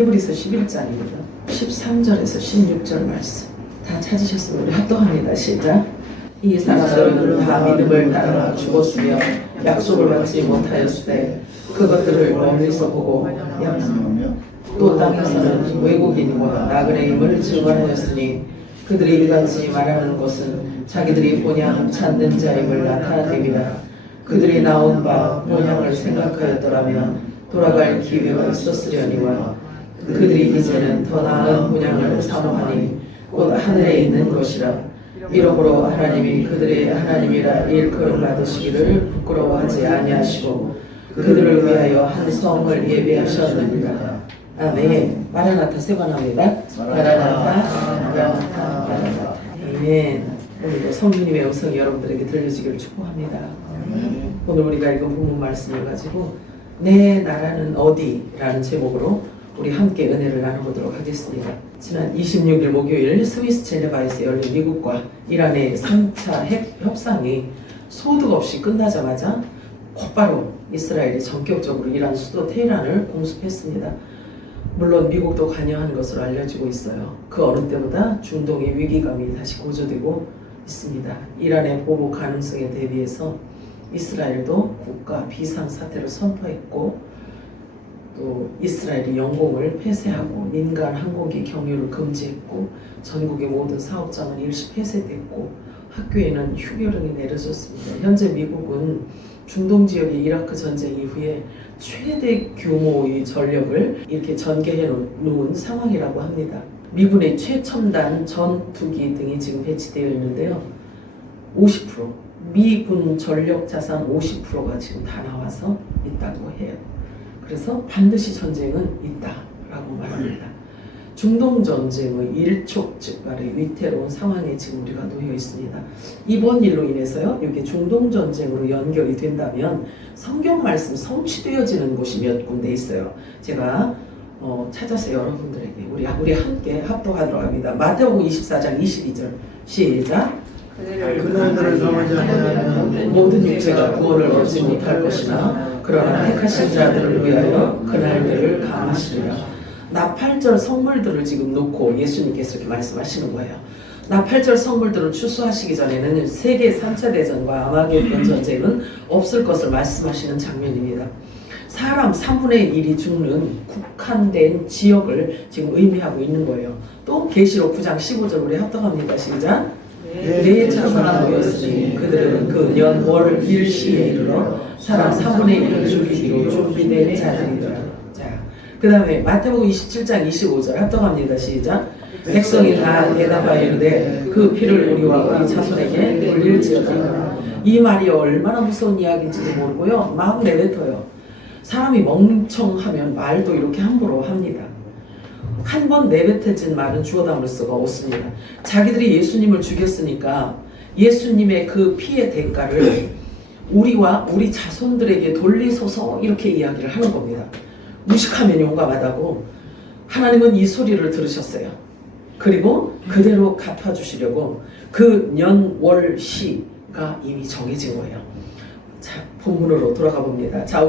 히브리서 11장입니다. 13절에서 16절 말씀 다 찾으셨으면 우리 합독합니다. 시작. 이 사람들은 다 믿음을 따라 죽었으며 약속을 받지 못하였으되 그것들을 멀리서 보고 또 땅에서는 외국인과 나그네임을 증언하였으니 그들이 이같이 말하는 것은 자기들이 본향 찾는 자임을 나타냅니다. 그들이 나온 바 본향을 생각하였더라면 돌아갈 기회가 있었으려니와 그들이 이제는 더 나은 본향을 사모하니 곧 하늘에 있는 것이라. 이러므로 하나님이 그들의 하나님이라 일컬음 받으시기를 부끄러워하지 아니하시고 그들을 위하여 한 성을 예비하셨느니라. 아멘. 마라나타 세 번 합니다. 마라나타, 마라나타, 마라나타. 아멘. 오늘도 성주님의 음성이 여러분들에게 들려지기를 축복합니다. 오늘 우리가 읽은 본문 말씀을 가지고 내 나라는 어디라는 제목으로 우리 함께 은혜를 나눠보도록 하겠습니다. 지난 26일 목요일 스위스 제네바에서 열린 미국과 이란의 3차 핵 협상이 소득 없이 끝나자마자 곧바로 이스라엘이 전격적으로 이란 수도 테헤란을 공습했습니다. 물론 미국도 관여한 것으로 알려지고 있어요. 그 어느 때보다 중동의 위기감이 다시 고조되고 있습니다. 이란의 보복 가능성에 대비해서 이스라엘도 국가 비상사태를 선포했고 또 이스라엘이 영공을 폐쇄하고 민간 항공기 경유를 금지했고 전국의 모든 사업장은 일시 폐쇄됐고 학교에는 휴교령이 내려졌습니다. 현재 미국은 중동 지역의 이라크 전쟁 이후에 최대 규모의 전력을 이렇게 전개해 놓은 상황이라고 합니다. 미군의 최첨단 전투기 등이 지금 배치되어 있는데요. 50% 미군 전력 자산 50%가 지금 다 나와서 있다고 해요. 그래서 반드시 전쟁은 있다라고 말합니다. 중동 전쟁의 일촉즉발의 위태로운 상황에 지금 우리가 놓여 있습니다. 이번 일로 인해서요, 이게 중동 전쟁으로 연결이 된다면 성경 말씀 성취되어지는 곳이 몇 군데 있어요. 제가 찾아서 여러분들에게 우리 함께 합독하도록 합니다. 마태복음 24장 22절 시작. 그들을 넘어지 아니하면 모든 육체가 구원을 얻지 못할 것이나 그러나 택하신 자들을 위하여 그날들을 감하시리라. 나팔절 성물들을 지금 놓고 예수님께서 이렇게 말씀하시는 거예요. 나팔절 성물들을 추수하시기 전에는 세계 3차 대전과 아마겟돈 전쟁은 없을 것을 말씀하시는 장면입니다. 사람 3분의 1이 죽는 국한된 지역을 지금 의미하고 있는 거예요. 또 계시록 9장 15절 우리 합독합니다. 시작. 네 천사가 모였으니 그들은 그 년 월 일시에 이르러 사람 3분의 1을 죽이기로 준비된 자들이더라. 자, 그 다음에 마태복음 27장 25절 합독합니다. 시작. 백성이 다 대답하여 이르되 그 피를 우리와 우리 자손에게 돌릴지어다. 이 말이 얼마나 무서운 이야기인지도 모르고요, 막 내뱉어요. 사람이 멍청하면 말도 이렇게 함부로 합니다. 한 번 내뱉어진 말은 주워 담을 수가 없습니다. 자기들이 예수님을 죽였으니까 예수님의 그 피의 대가를 우리와 우리 자손들에게 돌리소서 이렇게 이야기를 하는 겁니다. 무식하면 용감하다고. 하나님은 이 소리를 들으셨어요. 그리고 그대로 갚아주시려고 그 년, 월, 시가 이미 정해진 거예요. 자, 본문으로 돌아가 봅니다. 자,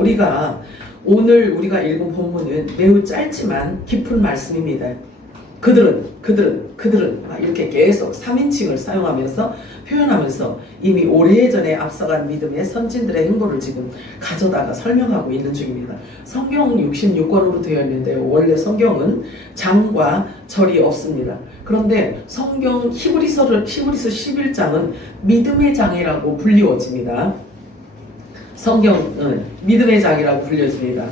오늘 우리가 읽은 본문은 매우 짧지만 깊은 말씀입니다. 그들은 막 이렇게 계속 3인칭을 사용하면서 표현하면서 이미 오래전에 앞서간 믿음의 선진들의 행보를 지금 가져다가 설명하고 있는 중입니다. 성경 66권으로 되어 있는데요. 원래 성경은 장과 절이 없습니다. 그런데 성경 히브리서 11장은 믿음의 장이라고 불리워집니다. 성경은 믿음의 장이라고 불려집니다.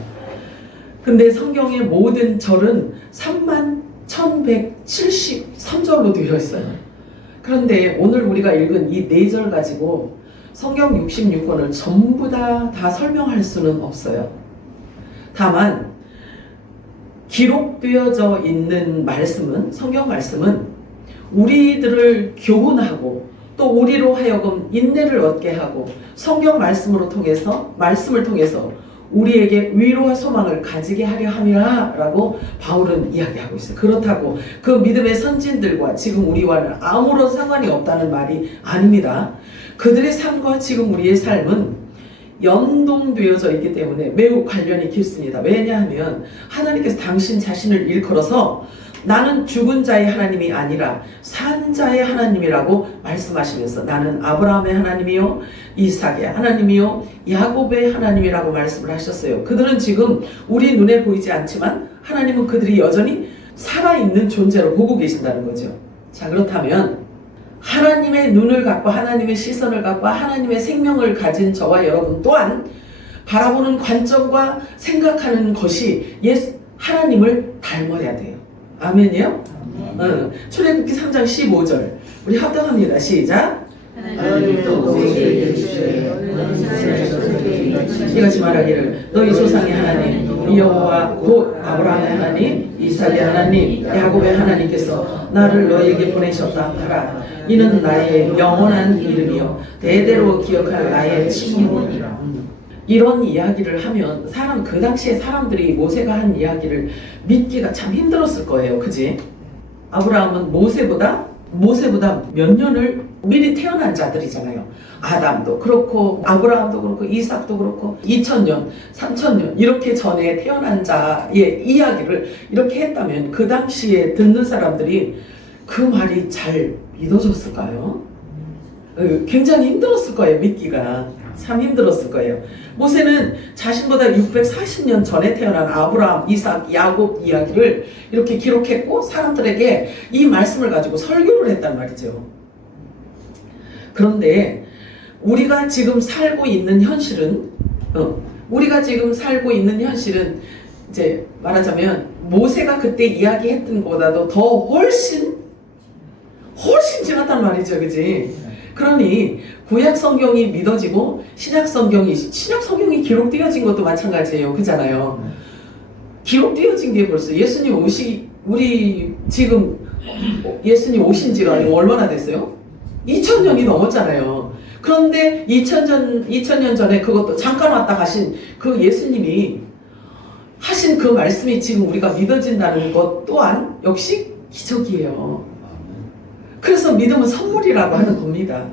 근데 성경의 모든 절은 31,173절로 되어 있어요. 그런데 오늘 우리가 읽은 이 4절 가지고 성경 66권을 전부 다 설명할 수는 없어요. 다만 기록되어져 있는 말씀은, 성경 말씀은 우리들을 교훈하고 또 우리로 하여금 인내를 얻게 하고 성경 말씀을 통해서 우리에게 위로와 소망을 가지게 하려 함이라 라고 바울은 이야기하고 있어요. 그렇다고 그 믿음의 선진들과 지금 우리와는 아무런 상관이 없다는 말이 아닙니다. 그들의 삶과 지금 우리의 삶은 연동되어져 있기 때문에 매우 관련이 깊습니다. 왜냐하면 하나님께서 당신 자신을 일컬어서 나는 죽은 자의 하나님이 아니라 산 자의 하나님이라고 말씀하시면서 나는 아브라함의 하나님이요 이삭의 하나님이요 야곱의 하나님이라고 말씀을 하셨어요. 그들은 지금 우리 눈에 보이지 않지만 하나님은 그들이 여전히 살아있는 존재로 보고 계신다는 거죠. 자, 그렇다면 하나님의 눈을 갖고 하나님의 시선을 갖고 하나님의 생명을 가진 저와 여러분 또한 바라보는 관점과 생각하는 것이 하나님을 닮아야 돼요. 아멘이요? 출애굽기 3장 15절 우리 합독합니다. 시작. 하나님도 모세에게 이르시되 이같이 말하기를 너희 조상의 하나님 여호와 곧 아브라함의 하나님 이삭의 하나님 야곱의 하나님께서 나를 너희에게 보내셨다 하라. 이는 나의 영원한 이름이요 대대로 기억할 나의 칭이니라. 이런 이야기를 하면 그 당시에 사람들이 모세가 한 이야기를 믿기가 참 힘들었을 거예요. 그지? 아브라함은 모세보다 몇 년을 미리 태어난 자들이잖아요. 아담도 그렇고 아브라함도 그렇고 이삭도 그렇고 2000년 3000년 이렇게 전에 태어난 자의 이야기를 이렇게 했다면 그 당시에 듣는 사람들이 그 말이 잘 믿어졌을까요? 굉장히 힘들었을 거예요. 믿기가 참 힘들었을 거예요. 모세는 자신보다 640년 전에 태어난 아브라함, 이삭, 야곱 이야기를 이렇게 기록했고 사람들에게 이 말씀을 가지고 설교를 했단 말이죠. 그런데 우리가 지금 살고 있는 현실은 이제 말하자면 모세가 그때 이야기했던 것보다도 더 훨씬 지났단 말이죠. 그지? 그러니 구약 성경이 믿어지고 신약 성경이 기록되어진 것도 마찬가지예요. 그잖아요. 기록되어진 게 벌써 예수님 오신 지가 얼마나 됐어요? 2000년이 넘었잖아요. 그런데 2000년 전에 그것도 잠깐 왔다 가신 그 예수님이 하신 그 말씀이 지금 우리가 믿어진다는 것 또한 역시 기적이에요. 그래서 믿음은 선물이라고 하는 겁니다.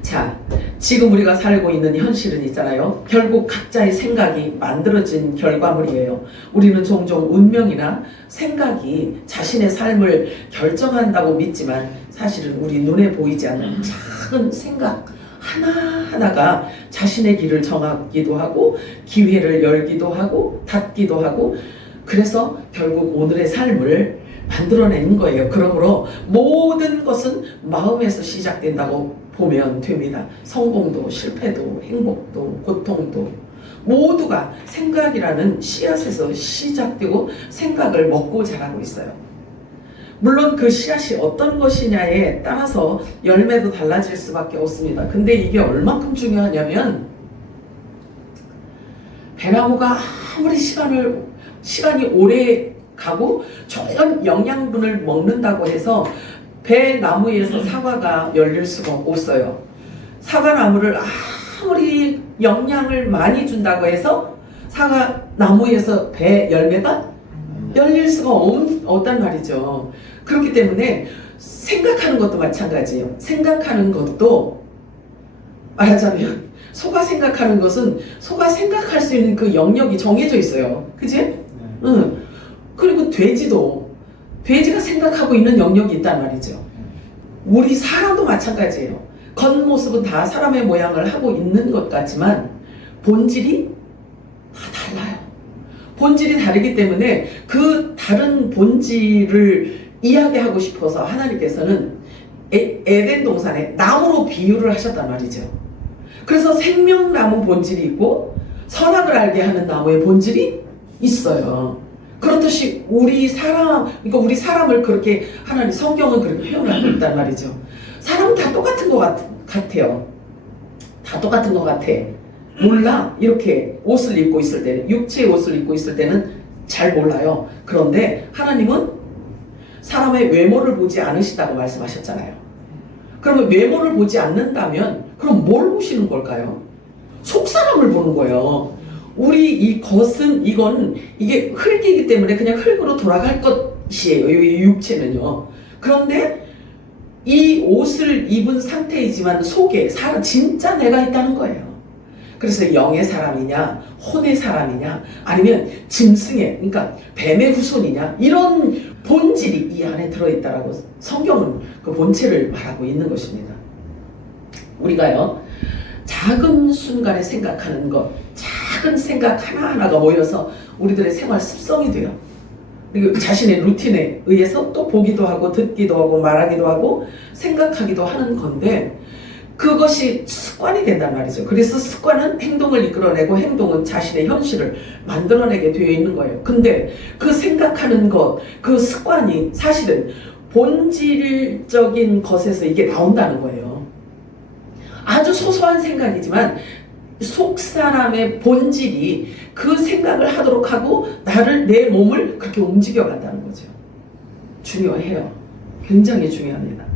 자, 지금 우리가 살고 있는 현실은 있잖아요. 결국 각자의 생각이 만들어진 결과물이에요. 우리는 종종 운명이나 생각이 자신의 삶을 결정한다고 믿지만 사실은 우리 눈에 보이지 않는 작은 생각 하나하나가 자신의 길을 정하기도 하고 기회를 열기도 하고 닫기도 하고 그래서 결국 오늘의 삶을 만들어내는 거예요. 그러므로 모든 것은 마음에서 시작된다고 보면 됩니다. 성공도 실패도 행복도 고통도 모두가 생각이라는 씨앗에서 시작되고 생각을 먹고 자라고 있어요. 물론 그 씨앗이 어떤 것이냐에 따라서 열매도 달라질 수밖에 없습니다. 근데 이게 얼만큼 중요하냐면 배나무가 아무리 시간이 오래 가고 좋은 영양분을 먹는다고 해서 배나무에서 사과가 열릴 수가 없어요. 사과나무를 아무리 영양을 많이 준다고 해서 사과나무에서 배 열매가 열릴 수가 없단 말이죠. 그렇기 때문에 생각하는 것도 마찬가지예요. 생각하는 것도 말하자면 소가 생각하는 것은 소가 생각할 수 있는 그 영역이 정해져 있어요. 그치? 응. 그리고 돼지가 생각하고 있는 영역이 있단 말이죠. 우리 사람도 마찬가지예요. 겉모습은 다 사람의 모양을 하고 있는 것 같지만 본질이 다 달라요. 본질이 다르기 때문에 그 다른 본질을 이야기하고 싶어서 하나님께서는 에덴 동산에 나무로 비유를 하셨단 말이죠. 그래서 생명나무 본질이 있고 선악을 알게 하는 나무의 본질이 있어요. 그렇듯이 우리 사람을 그렇게 하나님 성경은 그렇게 표현하고 있단 말이죠. 사람은 다 똑같은 것 같아요. 다 똑같은 것 같아. 몰라. 이렇게 옷을 입고 있을 때는, 육체의 옷을 입고 있을 때는 잘 몰라요. 그런데 하나님은 사람의 외모를 보지 않으시다고 말씀하셨잖아요. 그러면 외모를 보지 않는다면 그럼 뭘 보시는 걸까요? 속사람을 보는 거예요. 이게 흙이기 때문에 그냥 흙으로 돌아갈 것이에요. 이 육체는요. 그런데 이 옷을 입은 상태이지만 속에 진짜 내가 있다는 거예요. 그래서 영의 사람이냐, 혼의 사람이냐, 아니면 짐승의, 그러니까 뱀의 후손이냐, 이런 본질이 이 안에 들어있다라고 성경은 그 본체를 말하고 있는 것입니다. 우리가요, 작은 순간에 생각하는 것, 작은 생각 하나하나가 모여서 우리들의 생활 습성이 돼요. 그리고 자신의 루틴에 의해서 또 보기도 하고 듣기도 하고 말하기도 하고 생각하기도 하는 건데, 그것이 습관이 된단 말이죠. 그래서 습관은 행동을 이끌어내고 행동은 자신의 현실을 만들어내게 되어 있는 거예요. 근데 그 생각하는 것, 그 습관이 사실은 본질적인 것에서 이게 나온다는 거예요. 아주 소소한 생각이지만 속 사람의 본질이 그 생각을 하도록 하고 내 몸을 그렇게 움직여 간다는 거죠. 중요해요. 굉장히 중요합니다.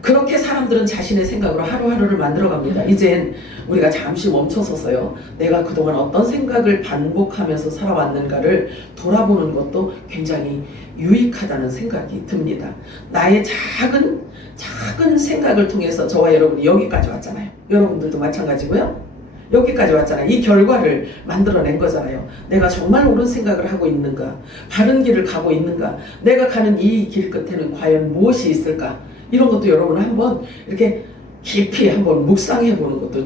그렇게 사람들은 자신의 생각으로 하루하루를 만들어갑니다. 이젠 우리가 잠시 멈춰서서요, 내가 그동안 어떤 생각을 반복하면서 살아왔는가를 돌아보는 것도 굉장히 유익하다는 생각이 듭니다. 나의 작은 생각을 통해서 저와 여러분이 여기까지 왔잖아요. 여러분들도 마찬가지고요. 여기까지 왔잖아요. 이 결과를 만들어낸 거잖아요. 내가 정말 옳은 생각을 하고 있는가? 바른 길을 가고 있는가? 내가 가는 이 길 끝에는 과연 무엇이 있을까? 이런 것도 여러분 한번 이렇게 깊이 한번 묵상해 보는 것도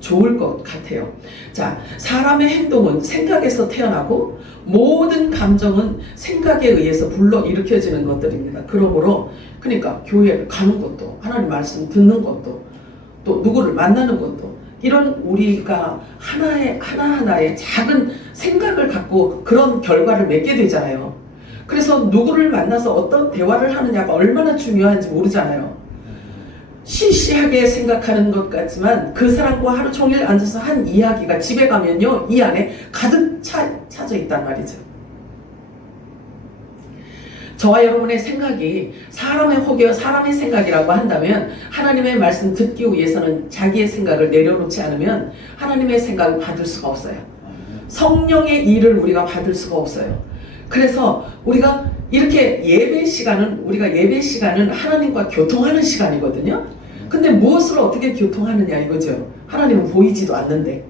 좋을 것 같아요. 자, 사람의 행동은 생각에서 태어나고 모든 감정은 생각에 의해서 불러일으켜지는 것들입니다. 그러므로 그러니까 교회를 가는 것도, 하나님 말씀 듣는 것도, 또 누구를 만나는 것도, 이런 우리가 하나하나의 작은 생각을 갖고 그런 결과를 맺게 되잖아요. 그래서 누구를 만나서 어떤 대화를 하느냐가 얼마나 중요한지 모르잖아요. 시시하게 생각하는 것 같지만 그 사람과 하루 종일 앉아서 한 이야기가 집에 가면요, 이 안에 가득 차져 있단 말이죠. 저와 여러분의 생각이 사람의 혹여 사람의 생각이라고 한다면 하나님의 말씀 듣기 위해서는 자기의 생각을 내려놓지 않으면 하나님의 생각을 받을 수가 없어요. 성령의 일을 우리가 받을 수가 없어요. 그래서 우리가 이렇게 예배 시간은 하나님과 교통하는 시간이거든요. 근데 무엇을 어떻게 교통하느냐 이거죠. 하나님은 보이지도 않는데.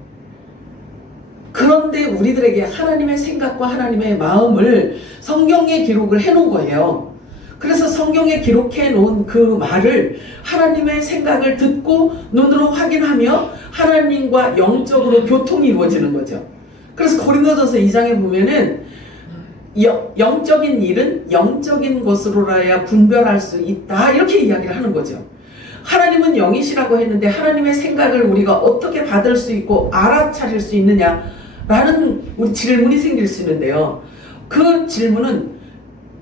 그런데 우리들에게 하나님의 생각과 하나님의 마음을 성경에 기록을 해놓은 거예요. 그래서 성경에 기록해 놓은 그 말을 하나님의 생각을 듣고 눈으로 확인하며 하나님과 영적으로 교통이 이루어지는 거죠. 그래서 고린도전서 2장에 보면은 영적인 일은 영적인 것으로라야 분별할 수 있다, 이렇게 이야기를 하는 거죠. 하나님은 영이시라고 했는데 하나님의 생각을 우리가 어떻게 받을 수 있고 알아차릴 수 있느냐라는 우리 질문이 생길 수 있는데요. 그 질문은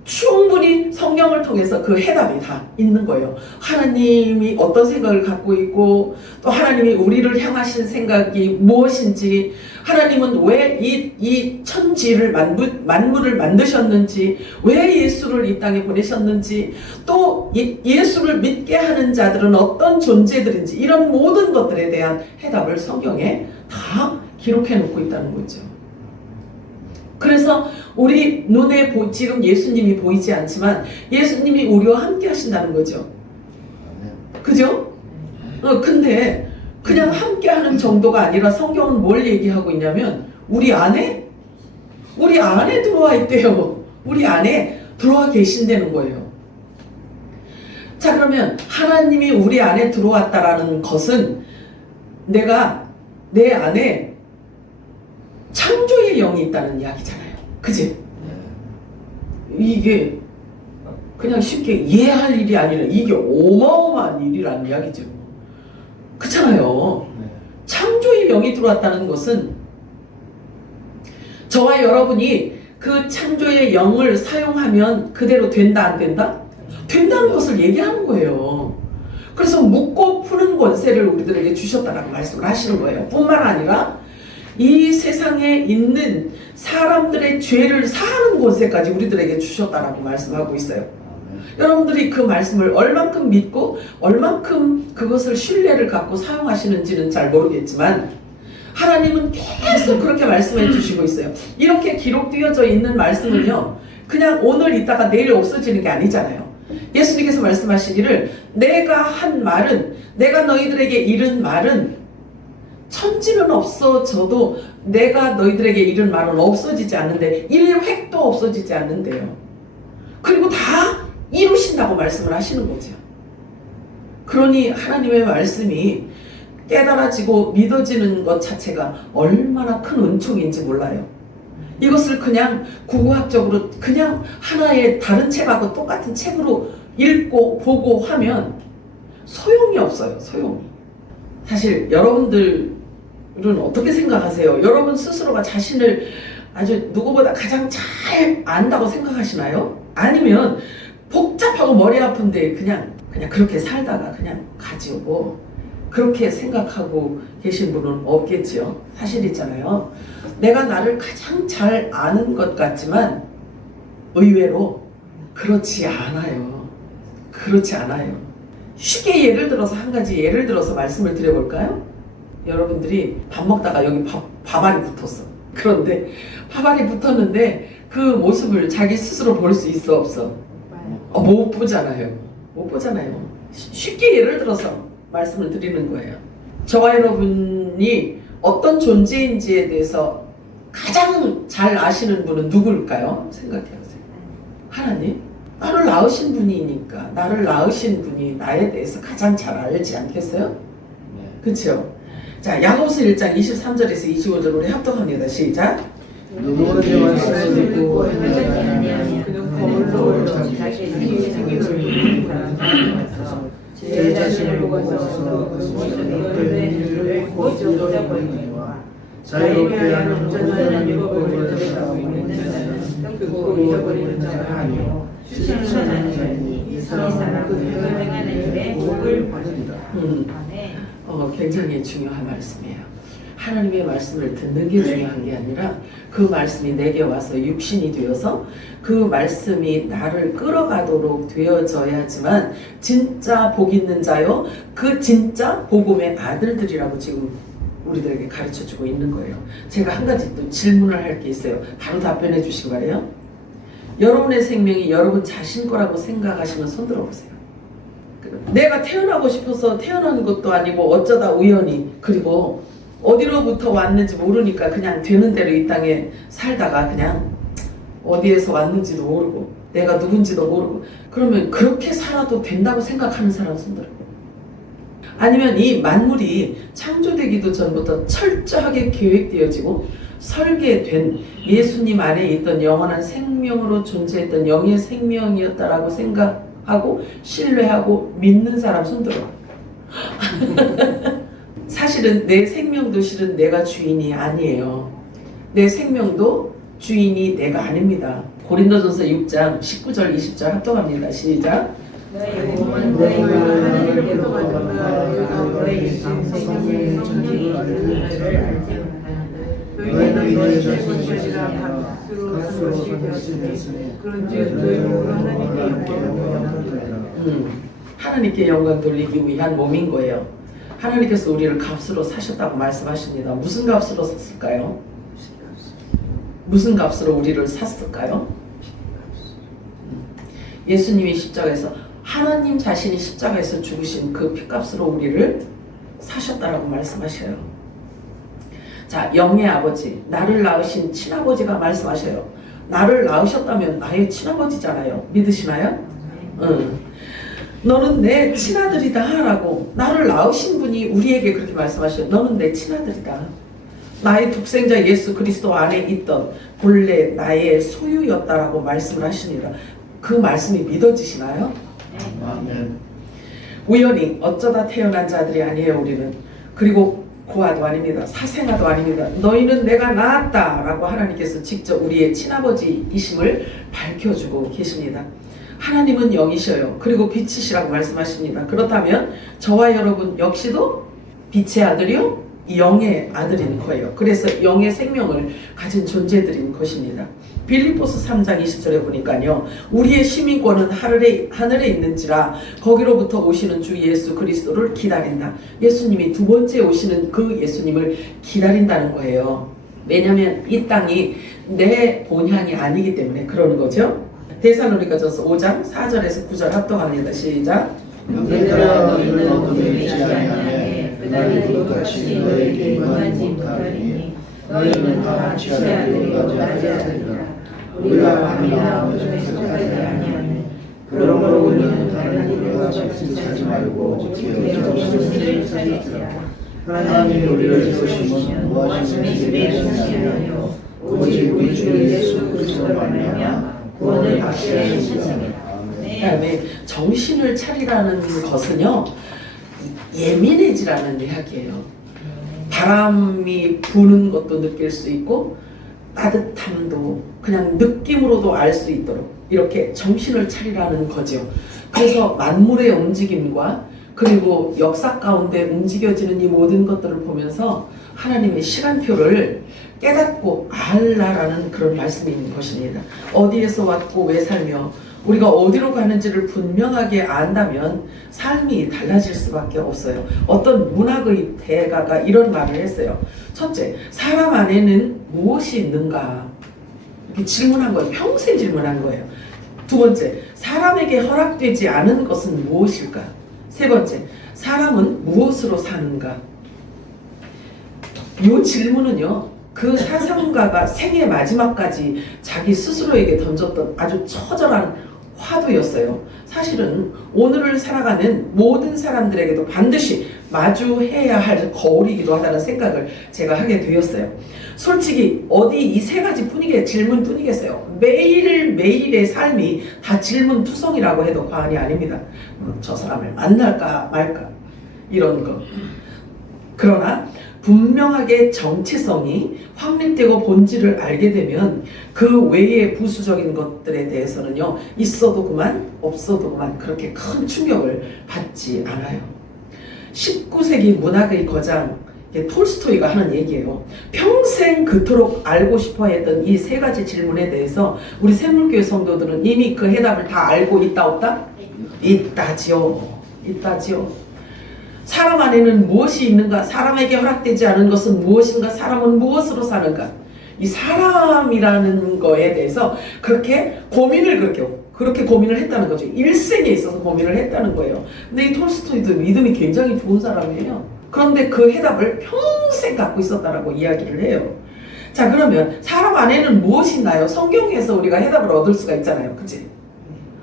충분히 성경을 통해서 그 해답이 다 있는 거예요. 하나님이 어떤 생각을 갖고 있고, 또 하나님이 우리를 향하신 생각이 무엇인지, 하나님은 왜 이 천지를 만물을 만드셨는지, 왜 예수를 이 땅에 보내셨는지, 또 예수를 믿게 하는 자들은 어떤 존재들인지, 이런 모든 것들에 대한 해답을 성경에 다 기록해 놓고 있다는 거죠. 그래서 우리 눈에 지금 예수님이 보이지 않지만 예수님이 우리와 함께 하신다는 거죠. 그죠? 근데 그냥 함께 하는 정도가 아니라 성경은 뭘 얘기하고 있냐면 우리 안에 들어와 있대요. 우리 안에 들어와 계신다는 거예요. 자, 그러면 하나님이 우리 안에 들어왔다라는 것은 내가 내 안에 창조의 영이 있다는 이야기잖아요. 그지? 이게 그냥 쉽게 이해할 일이 아니라 이게 어마어마한 일이라는 이야기죠. 그렇잖아요. 창조의 영이 들어왔다는 것은 저와 여러분이 그 창조의 영을 사용하면 그대로 된다, 안 된다? 된다는 것을 얘기하는 거예요. 그래서 묻고 푸는 권세를 우리들에게 주셨다라고 말씀을 하시는 거예요. 뿐만 아니라 이 세상에 있는 사람들의 죄를 사하는 권세까지 우리들에게 주셨다라고 말씀하고 있어요. 여러분들이 그 말씀을 얼만큼 믿고 얼만큼 그것을 신뢰를 갖고 사용하시는지는 잘 모르겠지만 하나님은 계속 그렇게 말씀해 주시고 있어요. 이렇게 기록되어져 있는 말씀은요, 그냥 오늘 있다가 내일 없어지는 게 아니잖아요. 예수님께서 말씀하시기를 내가 한 말은, 내가 너희들에게 이른 말은 천지는 없어져도 내가 너희들에게 이른 말은 없어지지 않는데 1획도 없어지지 않는데요. 그리고 다 이루신다고 말씀을 하시는 거죠. 그러니 하나님의 말씀이 깨달아지고 믿어지는 것 자체가 얼마나 큰 은총인지 몰라요. 이것을 그냥 국어학적으로 그냥 하나의 다른 책하고 똑같은 책으로 읽고 보고 하면 소용이 없어요. 소용이. 사실 여러분들은 어떻게 생각하세요? 여러분 스스로가 자신을 아주 누구보다 가장 잘 안다고 생각하시나요? 아니면 복잡하고 머리 아픈데 그냥 그렇게 살다가 그냥 가지고 그렇게 생각하고 계신 분은 없겠지요. 사실 있잖아요. 내가 나를 가장 잘 아는 것 같지만 의외로 그렇지 않아요. 그렇지 않아요. 쉽게 예를 들어서 한 가지 예를 들어서 말씀을 드려볼까요? 여러분들이 밥 먹다가 여기 밥알이 붙었어. 그런데 밥알이 붙었는데 그 모습을 자기 스스로 볼 수 있어 없어? 못 보잖아요. 못 보잖아요. 쉽게 예를 들어서 말씀을 드리는 거예요. 저와 여러분이 어떤 존재인지에 대해서 가장 잘 아시는 분은 누굴까요? 생각해보세요. 하나님? 나를 낳으신 분이니까 나를 낳으신 분이 나에 대해서 가장 잘 알지 않겠어요? 그렇죠? 자, 야고보서 1장 23절에서 25절 우리 합독합니다. 시작. 누구든지 말씀을 듣고 행하지 그는 거울로 자기 생기를 제 자신을 보고서 그 모습의 일을 곧 잊어버리니와 자유롭게 하는 온전한 율법을 들여다보고 있는 자는 그 잊어버리는 자가 아니요 실천하는 자니 이 사람은 그 행하는 일에 복을 받으리라. 굉장히 중요한 말씀이에요. 하나님의 말씀을 듣는 게 중요한 게 아니라 그 말씀이 내게 와서 육신이 되어서 그 말씀이 나를 끌어가도록 되어져야지만 진짜 복 있는 자요, 그 진짜 복음의 아들들이라고 지금 우리들에게 가르쳐주고 있는 거예요. 제가 한 가지 또 질문을 할 게 있어요. 바로 답변해 주시기 바래요. 여러분의 생명이 여러분 자신 거라고 생각하시면 손 들어보세요. 내가 태어나고 싶어서 태어난 것도 아니고 어쩌다 우연히, 그리고 어디로부터 왔는지 모르니까 그냥 되는 대로 이 땅에 살다가 그냥 어디에서 왔는지도 모르고 내가 누군지도 모르고, 그러면 그렇게 살아도 된다고 생각하는 사람 손들어. 아니면 이 만물이 창조되기도 전부터 철저하게 계획되어지고 설계된 예수님 안에 있던 영원한 생명으로 존재했던 영의 생명이었다라고 생각하고 신뢰하고 믿는 사람 손들어. 사실은 내 생명도 실은 내가 주인이 아니에요. 내 생명도 주인이 내가 아닙니다. 고린도전서 6장 19절 20절 합독합니다. 시작. 너희 몸은 너희가 하늘을 받았다. 너희 생명의 전쟁이 있는 줄을 알지 못하는데 너희는 너희 자신의 것이라 값으로 되었으니 그런즉 너희 몸은 하나님께 영광을 돌리라. 하나님께 영광 돌리기 위한 몸인 거예요. 하나님께서 우리를 값으로 사셨다고 말씀하십니다. 무슨 값으로 샀을까요? 무슨 값으로 우리를 샀을까요? 예수님이 십자가에서, 하나님 자신이 십자가에서 죽으신 그 피값으로 우리를 사셨다라고 말씀하셔요. 자, 영의 아버지, 나를 낳으신 친아버지가 말씀하셔요. 나를 낳으셨다면 나의 친아버지잖아요. 믿으시나요? 너는 내 친아들이다 라고, 나를 낳으신 분이 우리에게 그렇게 말씀하셔요. 너는 내 친아들이다. 나의 독생자 예수 그리스도 안에 있던 본래 나의 소유였다라고 말씀을 하시니라. 그 말씀이 믿어지시나요? 아멘. 우연히 어쩌다 태어난 자들이 아니에요. 우리는. 그리고 고아도 아닙니다. 사생아도 아닙니다. 너희는 내가 낳았다 라고 하나님께서 직접 우리의 친아버지이심을 밝혀주고 계십니다. 하나님은 영이셔요. 그리고 빛이시라고 말씀하십니다. 그렇다면 저와 여러분 역시도 빛의 아들이요, 영의 아들인 거예요. 그래서 영의 생명을 가진 존재들인 것입니다. 빌립보서 3장 20절에 보니까요, 우리의 시민권은 하늘에 있는지라 거기로부터 오시는 주 예수 그리스도를 기다린다. 예수님이 두 번째 오시는 그 예수님을 기다린다는 거예요. 왜냐하면 이 땅이 내 본향이 아니기 때문에 그러는 거죠. 데살로니가전서 5장 4절에서 9절 합동합니다. 시작. 얘들아 너희는 어둠에 있지 아니하매 그날이 도둑같이 너희에게 임하지 못하리니 너희는 다 같이 하나님을 맞이하리라. 우리가 밤이나 어둠에 속하지 아니하매 그러므로 우리는 다른 우리가 질투하지 말고 오직 정신을 차리라. 하나님이 우리를 세우심은 무엇임에 집에 하시며 오직 우리 주 예수 그리스도로 말미암아 구원을 받게 하심이라. 그다음에 정신을 차리라는 것은요, 예민해지라는 이야기예요. 바람이 부는 것도 느낄 수 있고 따뜻함도 그냥 느낌으로도 알 수 있도록 이렇게 정신을 차리라는 거죠. 그래서 만물의 움직임과 그리고 역사 가운데 움직여지는 이 모든 것들을 보면서 하나님의 시간표를 깨닫고 알라라는 그런 말씀인 것입니다. 어디에서 왔고 왜 살며 우리가 어디로 가는지를 분명하게 안다면 삶이 달라질 수밖에 없어요. 어떤 문학의 대가가 이런 말을 했어요. 첫째, 사람 안에는 무엇이 있는가? 이렇게 질문한 거예요. 평생 질문한 거예요. 두 번째, 사람에게 허락되지 않은 것은 무엇일까? 세 번째, 사람은 무엇으로 사는가? 이 질문은요, 그 사상가가 생애 마지막까지 자기 스스로에게 던졌던 아주 처절한 화두였어요. 사실은 오늘을 살아가는 모든 사람들에게도 반드시 마주해야 할 거울이기도 하다는 생각을 제가 하게 되었어요. 솔직히 어디 이 세 가지 질문뿐이겠어요. 매일매일의 삶이 다 질문투성이라고 해도 과언이 아닙니다. 저 사람을 만날까 말까 이런 거. 그러나 분명하게 정체성이 확립되고 본질을 알게 되면 그 외의 부수적인 것들에 대해서는요, 있어도 그만 없어도 그만 그렇게 큰 충격을 받지 않아요. 19세기 문학의 거장 톨스토이가 하는 얘기예요. 평생 그토록 알고 싶어 했던 이 세 가지 질문에 대해서 우리 샘물교회 성도들은 이미 그 해답을 다 알고 있다 없다? 있다지요. 사람 안에는 무엇이 있는가? 사람에게 허락되지 않은 것은 무엇인가? 사람은 무엇으로 사는가? 이 사람이라는 거에 대해서 그렇게 고민을 했다는 거죠. 일생에 있어서 고민을 했다는 거예요. 근데 이 톨스토이도 믿음이 굉장히 좋은 사람이에요. 그런데 그 해답을 평생 갖고 있었다라고 이야기를 해요. 자, 그러면 사람 안에는 무엇이 있나요? 성경에서 우리가 해답을 얻을 수가 있잖아요. 그치?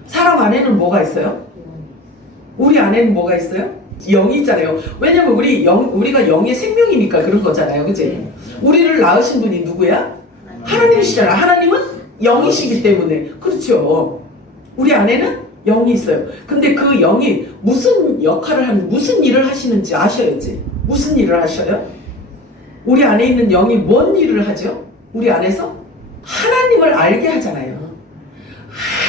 사람 안에는 뭐가 있어요? 우리 안에는 뭐가 있어요? 영이 있잖아요. 왜냐면 우리가 영의 생명이니까 그런 거잖아요. 그치? 우리를 낳으신 분이 누구야? 하나님이시잖아. 하나님은 영이시기 때문에. 그렇죠. 우리 안에는 영이 있어요. 근데 그 영이 무슨 무슨 일을 하시는지 아셔야지. 무슨 일을 하셔요? 우리 안에 있는 영이 뭔 일을 하죠? 우리 안에서 하나님을 알게 하잖아요.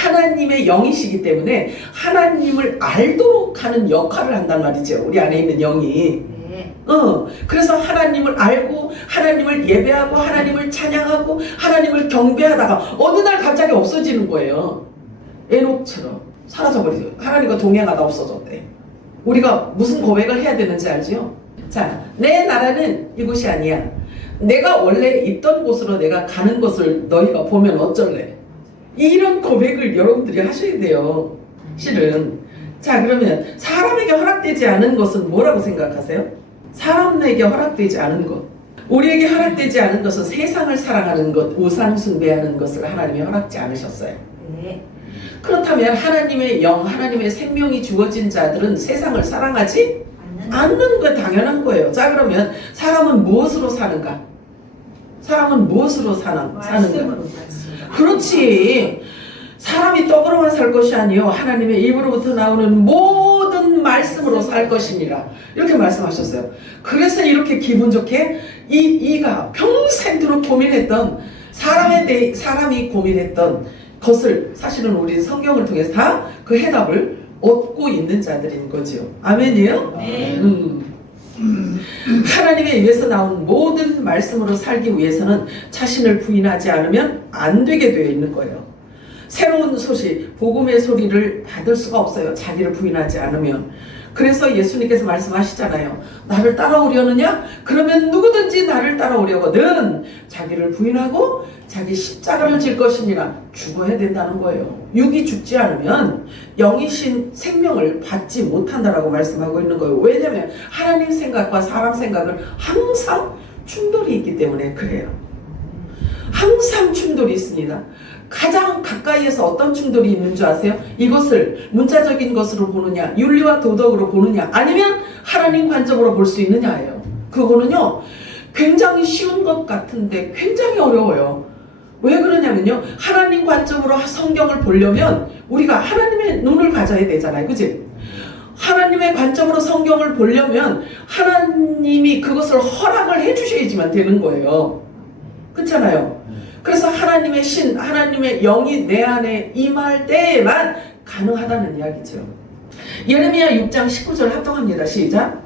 하나님의 영이시기 때문에 하나님을 알도록 하는 역할을 한단 말이죠. 우리 안에 있는 영이. 그래서 하나님을 알고 하나님을 예배하고 하나님을 찬양하고 하나님을 경배하다가 어느 날 갑자기 없어지는 거예요. 에녹처럼 사라져버리죠. 하나님과 동행하다 없어졌대. 우리가 무슨 고백을 해야 되는지 알지요? 자, 내 나라는 이곳이 아니야. 내가 원래 있던 곳으로 내가 가는 것을 너희가 보면 어쩔래? 이런 고백을 여러분들이 하셔야 돼요. 실은. 자, 그러면 사람에게 허락되지 않은 것은 뭐라고 생각하세요? 사람에게 허락되지 않은 것. 우리에게 허락되지 않은 것은 세상을 사랑하는 것, 우상 숭배하는 것을 하나님이 허락지 않으셨어요. 네. 그렇다면 하나님의 영, 하나님의 생명이 주어진 자들은 세상을 사랑하지 않는 거 당연한 거예요. 자, 그러면 사람은 무엇으로 사는가? 사람은 무엇으로 사는가? 그렇지. 사람이 떡으로만 살 것이 아니요 하나님의 입으로부터 나오는 모든 말씀으로 살 것이니라. 이렇게 말씀하셨어요. 그래서 이렇게 기분 좋게 이가 평생도록 고민했던 사람이 고민했던 것을 사실은 우리 성경을 통해서 다 그 해답을 얻고 있는 자들인 거지요. 아멘이요? 네. 하나님의 입에서 나온 모든 말씀으로 살기 위해서는 자신을 부인하지 않으면 안 되게 되어 있는 거예요. 새로운 소식, 복음의 소리를 받을 수가 없어요. 자기를 부인하지 않으면. 그래서 예수님께서 말씀하시잖아요. 나를 따라오려느냐? 그러면 누구든지 나를 따라오려거든 자기를 부인하고 자기 십자가를 질 것이니라. 죽어야 된다는 거예요. 육이 죽지 않으면 영이신 생명을 받지 못한다라고 말씀하고 있는 거예요. 왜냐하면 하나님 생각과 사람 생각은 항상 충돌이 있기 때문에 그래요. 항상 충돌이 있습니다. 가장 가까이에서 어떤 충돌이 있는 줄 아세요? 이것을 문자적인 것으로 보느냐, 윤리와 도덕으로 보느냐, 아니면 하나님 관점으로 볼 수 있느냐예요. 그거는요 굉장히 쉬운 것 같은데 굉장히 어려워요. 왜 그러냐면요, 하나님 관점으로 성경을 보려면 우리가 하나님의 눈을 가져야 되잖아요. 그치? 하나님의 관점으로 성경을 보려면 하나님이 그것을 허락을 해주셔야지만 되는 거예요. 그렇잖아요. 그래서 하나님의 신, 하나님의 영이 내 안에 임할 때에만 가능하다는 이야기죠. 예레미야 6장 19절 합동합니다. 시작.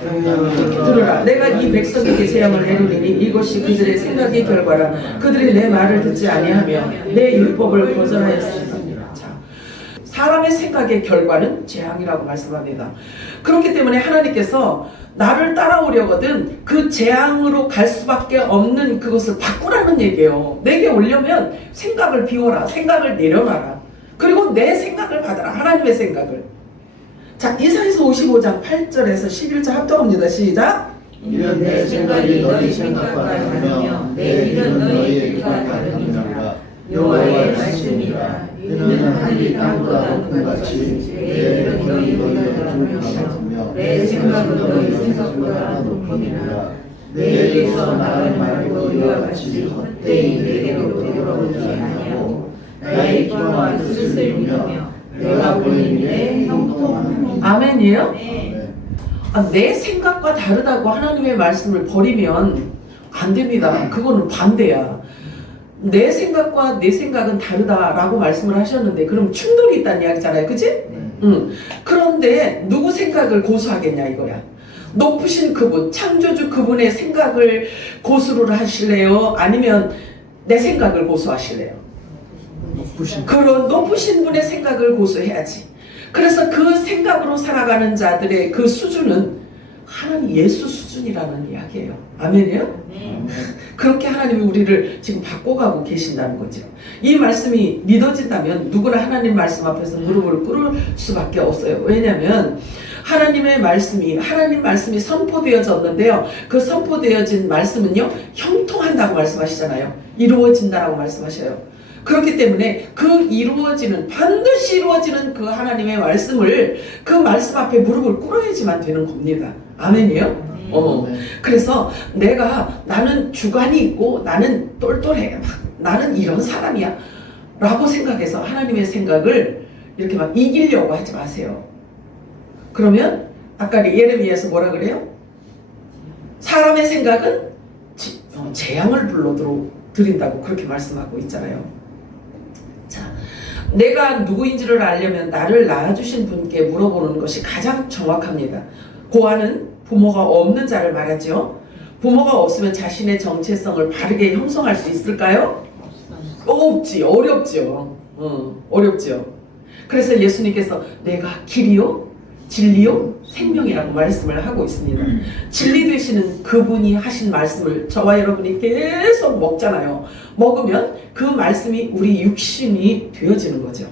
들으라. 내가 이 백성에게 재앙을 내리니 이것이 그들의 생각의 결과라. 그들이 내 말을 듣지 아니하며 내 율법을 거절하였습니다. 자, 사람의 생각의 결과는 재앙이라고 말씀합니다. 그렇기 때문에 하나님께서 나를 따라오려거든 그 재앙으로 갈 수밖에 없는 그것을 바꾸라는 얘기예요. 내게 오려면 생각을 비워라. 생각을 내려놔라. 그리고 내 생각을 받아라. 하나님의 생각을. 자, 이사야서 55장 8절에서 11절 합동합니다. 시작. 이는 내 생각이 너희 생각과 다르며 내 일은 너희의 일과 다르니라. 여호와의 말씀이라. 이는 하늘이 땅보다 높은 같이 내 일은 너희보다 같으며 내 생각은 너희 생각보다 높으니라. 내게서 나는 말고 이와 같이 헛되이 내게로 돌아오지 아니하고 나의 기뻐한 뜻을 이루며 내가 보낸 일에 형통하노니. 아멘이에요? 네. 내 생각과 다르다고 하나님의 말씀을 버리면 안 됩니다. 그거는 반대야. 내 생각과 내 생각은 다르다라고 말씀을 하셨는데 그럼 충돌이 있다는 이야기잖아요. 그치? 그런데 누구 생각을 고수하겠냐 이거야. 높으신 그분, 창조주 그분의 생각을 고수를 하실래요? 아니면 내 생각을 고수하실래요? 그런 높으신 분의 생각을 고수해야지. 그래서 그 생각으로 살아가는 자들의 그 수준은 하나님 예수 수준이라는 이야기예요. 아멘이요? 그렇게 하나님이 우리를 지금 바꿔가고 계신다는 거죠. 이 말씀이 믿어진다면 누구나 하나님 말씀 앞에서 무릎을 꿇을 수밖에 없어요. 왜냐하면 하나님 말씀이 선포되어졌는데요. 그 선포되어진 말씀은요, 형통한다고 말씀하시잖아요. 이루어진다라고 말씀하셔요. 그렇기 때문에 그 반드시 이루어지는 그 하나님의 말씀을 그 말씀 앞에 무릎을 꿇어야지만 되는 겁니다. 아멘이요? 그래서 나는 주관이 있고 나는 똘똘해. 나는 이런 사람이야. 라고 생각해서 하나님의 생각을 이렇게 막 이기려고 하지 마세요. 그러면 아까 예레미야에서 뭐라 그래요? 사람의 생각은 재앙을 불러들인다고 그렇게 말씀하고 있잖아요. 자, 내가 누구인지를 알려면 나를 낳아주신 분께 물어보는 것이 가장 정확합니다. 고아는 부모가 없는 자를 말하죠. 부모가 없으면 자신의 정체성을 바르게 형성할 수 있을까요? 어렵죠. 어렵죠. 그래서 예수님께서 내가 길이요, 진리요, 생명이라고 말씀을 하고 있습니다. 진리 되시는 그분이 하신 말씀을 저와 여러분이 계속 먹잖아요. 먹으면 그 말씀이 우리 육신이 되어지는 거죠.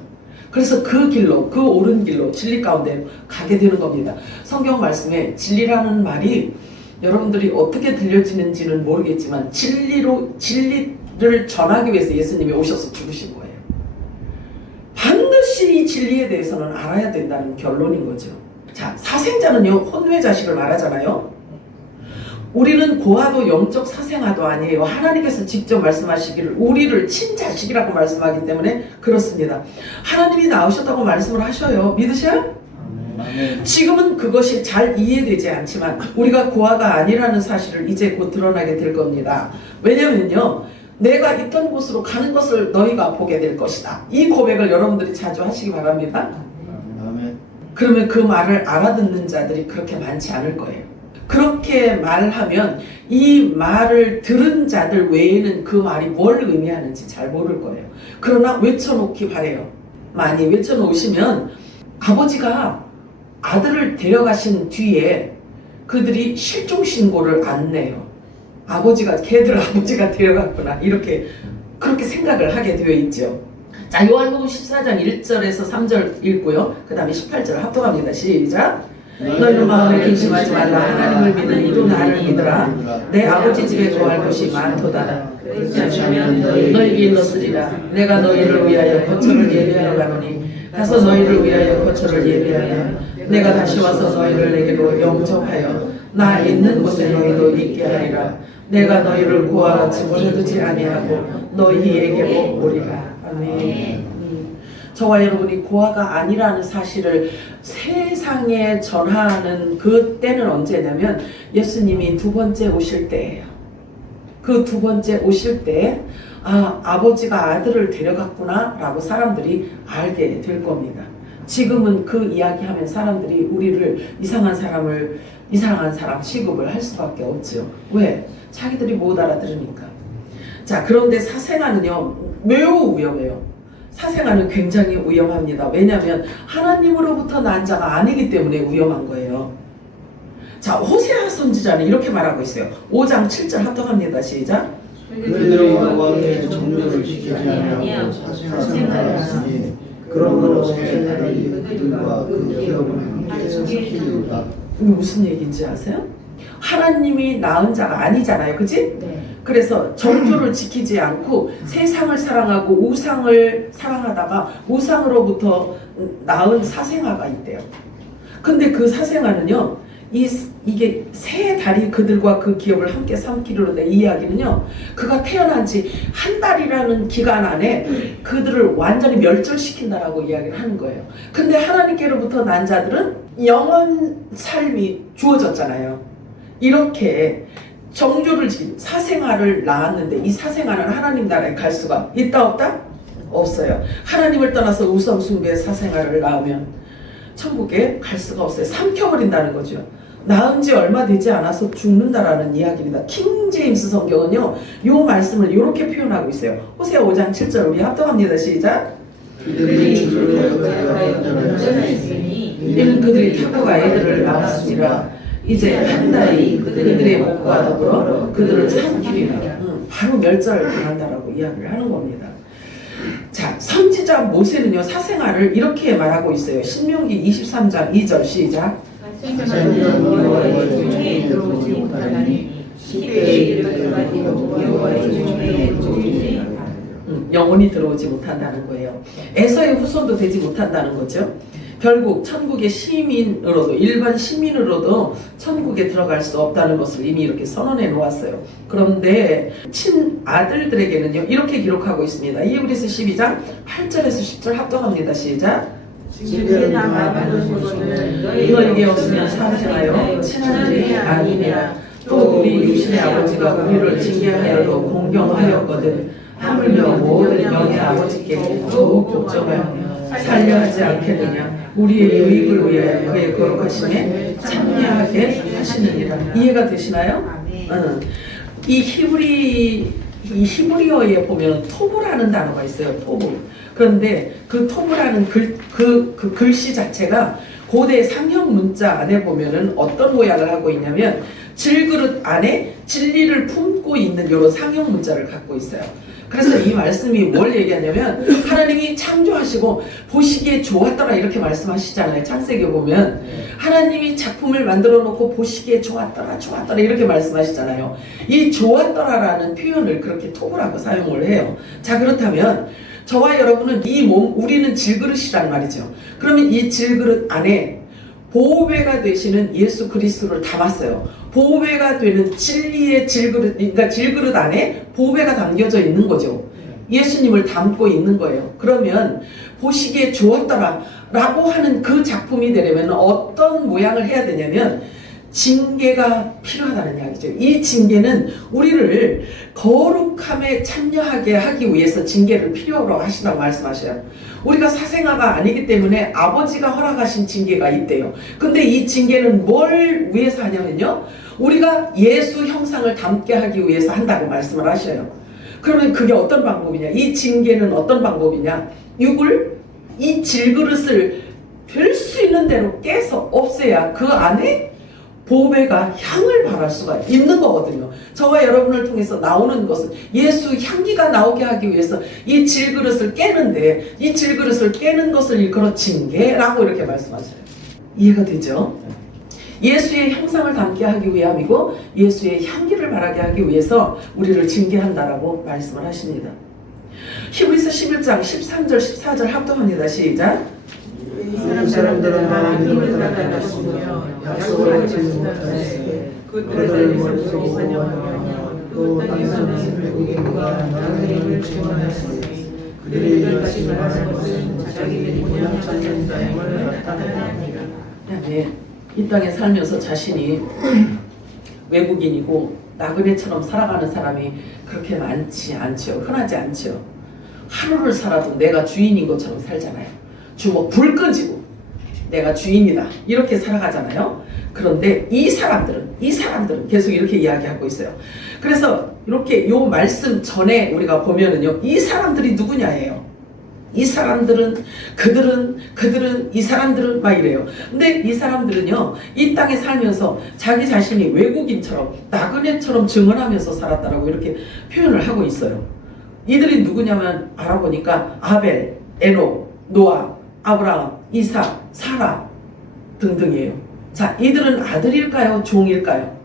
그래서 그 길로, 그 옳은 길로 진리 가운데 가게 되는 겁니다. 성경 말씀에 진리라는 말이 여러분들이 어떻게 들려지는지는 모르겠지만 진리를 전하기 위해서 예수님이 오셔서 죽으신 거예요. 반드시 이 진리에 대해서는 알아야 된다는 결론인 거죠. 자, 사생자는요, 혼외 자식을 말하잖아요. 우리는 고아도 영적 사생아도 아니에요. 하나님께서 직접 말씀하시기를 우리를 친자식이라고 말씀하기 때문에 그렇습니다. 하나님이 낳으셨다고 말씀을 하셔요. 믿으셔요? 지금은 그것이 잘 이해되지 않지만 우리가 고아가 아니라는 사실을 이제 곧 드러나게 될 겁니다. 왜냐면요, 내가 있던 곳으로 가는 것을 너희가 보게 될 것이다. 이 고백을 여러분들이 자주 하시기 바랍니다. 그러면 그 말을 알아듣는 자들이 그렇게 많지 않을 거예요. 그렇게 말하면 이 말을 들은 자들 외에는 그 말이 뭘 의미하는지 잘 모를 거예요. 그러나 외쳐놓기 바래요. 많이 외쳐놓으시면 아버지가 아들을 데려가신 뒤에 그들이 실종 신고를 안 내요. 걔들 아버지가 데려갔구나. 그렇게 생각을 하게 되어 있죠. 자, 요한복음 14장 1절에서 3절 읽고요. 그 다음에 18절 합독합니다. 시작. 너희는 마음에 근심하지 말라. 하나님을 믿으니 또 나를 믿으라. 내 아버지 집에 거할 곳이 많도다. 너희에게 일렀으리라. 내가 너희를 위하여 거처를 예비하러 가노니 가서 너희를 위하여 거처를 예비하여 내가 다시 와서 너희를 내게로 영접하여 나 있는 곳에 너희도 있게 하리라. 내가 너희를 고와 같이 보내두지 아니하고 너희에게로 오리라. 아멘. 저와 여러분이 고아가 아니라는 사실을 세상에 전하는 그 때는 언제냐면 예수님이 두 번째 오실 때예요. 그 두 번째 오실 때 아버지가 아들을 데려갔구나 라고 사람들이 알게 될 겁니다. 지금은 그 이야기하면 사람들이 우리를 이상한 사람 취급을 할 수밖에 없죠. 왜? 자기들이 못 알아들으니까. 자, 그런데 사생아는요 매우 위험해요. 사생아는 굉장히 위험합니다. 왜냐하면 하나님으로부터 난 자가 아니기 때문에 위험한 거예요. 자, 호세아 선지자는 이렇게 말하고 있어요. 5장 7절 합독합니다. 시작. 그들의 왕의 정죄를 지키지 아니하고 사생활을 하였으니 그러므로 세상이 그들과 그 기업을 함께 섞이리로다. 무슨 얘기인지 아세요? 하나님이 낳은 자가 아니잖아요. 그치? 그래서 정조를 지키지 않고 세상을 사랑하고 우상을 사랑하다가 우상으로부터 낳은 사생아가 있대요. 근데 그 사생아는요, 이게 세 달이 그들과 그 기업을 함께 삼키려다 이 이야기는요, 그가 태어난 지 한 달이라는 기간 안에 그들을 완전히 멸절시킨다라고 이야기를 하는 거예요. 근데 하나님께로부터 난 자들은 영원 삶이 주어졌잖아요. 이렇게 정조를 지킨 사생아를 낳았는데 이 사생아는 하나님 나라에 갈 수가 있다 없다? 없어요. 하나님을 떠나서 우상 숭배의 사생아를 낳으면 천국에 갈 수가 없어요. 삼켜버린다는 거죠. 낳은 지 얼마 되지 않아서 죽는다라는 이야기입니다. 킹 제임스 성경은요, 요 말씀을 이렇게 표현하고 있어요. 호세아 5장 7절 우리 합독합니다. 시작. 그들이 주를 이는 그들이 타고 아이들을 낳았으리라. 이제 한 달이 그들의 목과 더불어 그들을 삼키리라. 바로 멸절당한다라고 이야기를 하는 겁니다. 자, 선지자 모세는요 사생아를 이렇게 말하고 있어요. 신명기 23장 2절 시작. 영원히 들어오지 못한다는 거예요. 에서의 후손도 되지 못한다는 거죠. 결국 천국의 시민으로도, 일반 시민으로도 천국에 들어갈 수 없다는 것을 이미 이렇게 선언해 놓았어요. 그런데 친아들들에게는요 이렇게 기록하고 있습니다. 히브리서 12장 8절에서 10절 합독합니다. 시작. 너에게 없으면 사생하여 친아들이 아니니라. 또 우리 육신의 아버지가 우리를 징계하여도 공경하였거든 하물며 모든 영의 아버지께 더욱 복종하여 살려 하지 않겠느냐. 우리의 유익을 위하여 그의 거룩하심에 참여하게 하시느니라. 이해가 되시나요? 이 히브리어에 보면 토브라는 단어가 있어요. 토브. 그런데 그 토브라는 그 글씨 자체가 고대 상형 문자 안에 보면은 어떤 모양을 하고 있냐면 질그릇 안에 진리를 품고 있는 이런 상형 문자를 갖고 있어요. 그래서 이 말씀이 뭘 얘기하냐면 하나님이 창조하시고 보시기에 좋았더라 이렇게 말씀하시잖아요. 창세기 보면 하나님이 작품을 만들어 놓고 보시기에 좋았더라 이렇게 말씀하시잖아요. 이 좋았더라라는 표현을 그렇게 토브라고 사용을 해요. 자, 그렇다면 저와 여러분은 우리는 질그릇이란 말이죠. 그러면 이 질그릇 안에 보배가 되시는 예수 그리스도를 담았어요. 보배가 되는 진리의 질그릇, 그러니까 질그릇 안에 보배가 담겨져 있는 거죠. 예수님을 담고 있는 거예요. 그러면 보시기에 좋았더라 라고 하는 그 작품이 되려면 어떤 모양을 해야 되냐면 징계가 필요하다는 이야기죠. 이 징계는 우리를 거룩함에 참여하게 하기 위해서 징계를 필요로 하시다고 말씀하셔요. 우리가 사생아가 아니기 때문에 아버지가 허락하신 징계가 있대요. 근데 이 징계는 뭘 위해서 하냐면요, 우리가 예수 형상을 닮게 하기 위해서 한다고 말씀을 하셔요. 그러면 그게 어떤 방법이냐, 이 징계는 어떤 방법이냐, 이 질그릇을 될 수 있는 대로 깨서 없애야 그 안에 보배가 향을 발할 수가 있는 거거든요. 저와 여러분을 통해서 나오는 것은 예수 향기가 나오게 하기 위해서 이 질그릇을 깨는데, 이 질그릇을 깨는 것을 일컬어 징계라고 이렇게 말씀하셔요. 이해가 되죠? 예수의 형상을 담게 하기 위함이고 예수의 향기를 발하게 하기 위해서 우리를 징계한다라고 말씀을 하십니다. 히브리서 11장 13절 14절 합동합니다. 시작. 이 사람들은 하나님을 따라갔으며 약속을 받지 못하였으니 그들을 머릿속으로 환영하며 또 땅에서는 외국인과 나그네를 증언하였으니 그들이 이같이 말하는 것은 자기들이 본향 찾는 땅임을 나타내느니라. 네, 이 땅에 살면서 자신이 외국인이고 나그네처럼 살아가는 사람이 그렇게 많지 않죠. 흔하지 않죠. 하루를 살아도 내가 주인인 것처럼 살잖아요. 주먹 불 끄지고 내가 주인이다 이렇게 살아가잖아요. 그런데 이 사람들은 계속 이렇게 이야기하고 있어요. 그래서 이렇게 요 말씀 전에 우리가 보면은요, 이 사람들이 누구냐예요. 이 사람들은 그들은 이 사람들은 막 이래요. 근데 이 사람들은요, 이 땅에 살면서 자기 자신이 외국인처럼 나그네처럼 증언하면서 살았다라고 이렇게 표현을 하고 있어요. 이들이 누구냐면 알아보니까 아벨, 에녹, 노아, 아브라함, 이삭, 사라 등등이에요. 자, 이들은 아들일까요? 종일까요?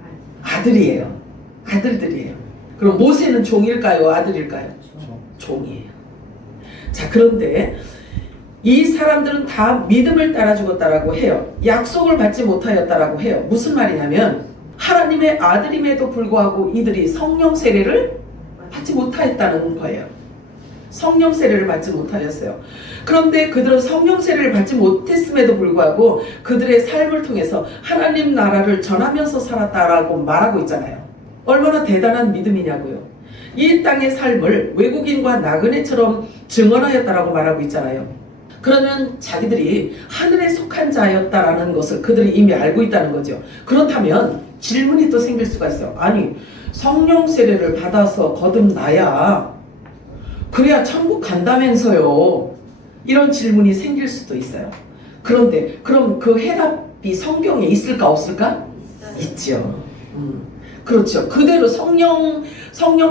아들이에요. 아들들이에요. 그럼 모세는 종일까요? 아들일까요? 종이에요. 자, 그런데 이 사람들은 다 믿음을 따라 죽었다라고 해요. 약속을 받지 못하였다라고 해요. 무슨 말이냐면 하나님의 아들임에도 불구하고 이들이 성령 세례를 받지 못하였다는 거예요. 성령 세례를 받지 못하였어요. 그런데 그들은 성령 세례를 받지 못했음에도 불구하고 그들의 삶을 통해서 하나님 나라를 전하면서 살았다라고 말하고 있잖아요. 얼마나 대단한 믿음이냐고요. 이 땅의 삶을 외국인과 나그네처럼 증언하였다라고 말하고 있잖아요. 그러면 자기들이 하늘에 속한 자였다라는 것을 그들이 이미 알고 있다는 거죠. 그렇다면 질문이 또 생길 수가 있어요. 아니, 성령 세례를 받아서 거듭나야 그래야 천국 간다면서요. 이런 질문이 생길 수도 있어요. 그런데 그럼 그 해답이 성경에 있을까 없을까? 있죠. 그렇죠. 그대로 성령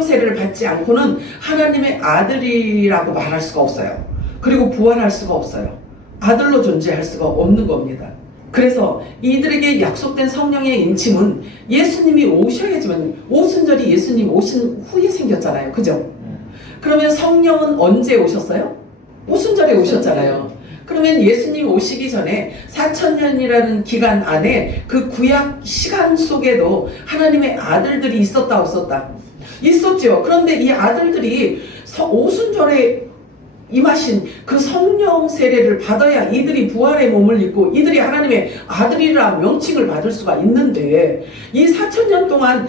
세례를 받지 않고는 하나님의 아들이라고 말할 수가 없어요. 그리고 부활할 수가 없어요. 아들로 존재할 수가 없는 겁니다. 그래서 이들에게 약속된 성령의 인침은 예수님이 오셔야지만, 오순절이 예수님 오신 후에 생겼잖아요. 그죠? 그러면 성령은 언제 오셨어요? 오순절에 오셨잖아요. 그러면 예수님 오시기 전에 4,000년이라는 기간 안에 그 구약 시간 속에도 하나님의 아들들이 있었다 없었다? 있었죠. 그런데 이 아들들이 오순절에 임하신 그 성령 세례를 받아야 이들이 부활의 몸을 입고 이들이 하나님의 아들이라 명칭을 받을 수가 있는데, 이 4,000년 동안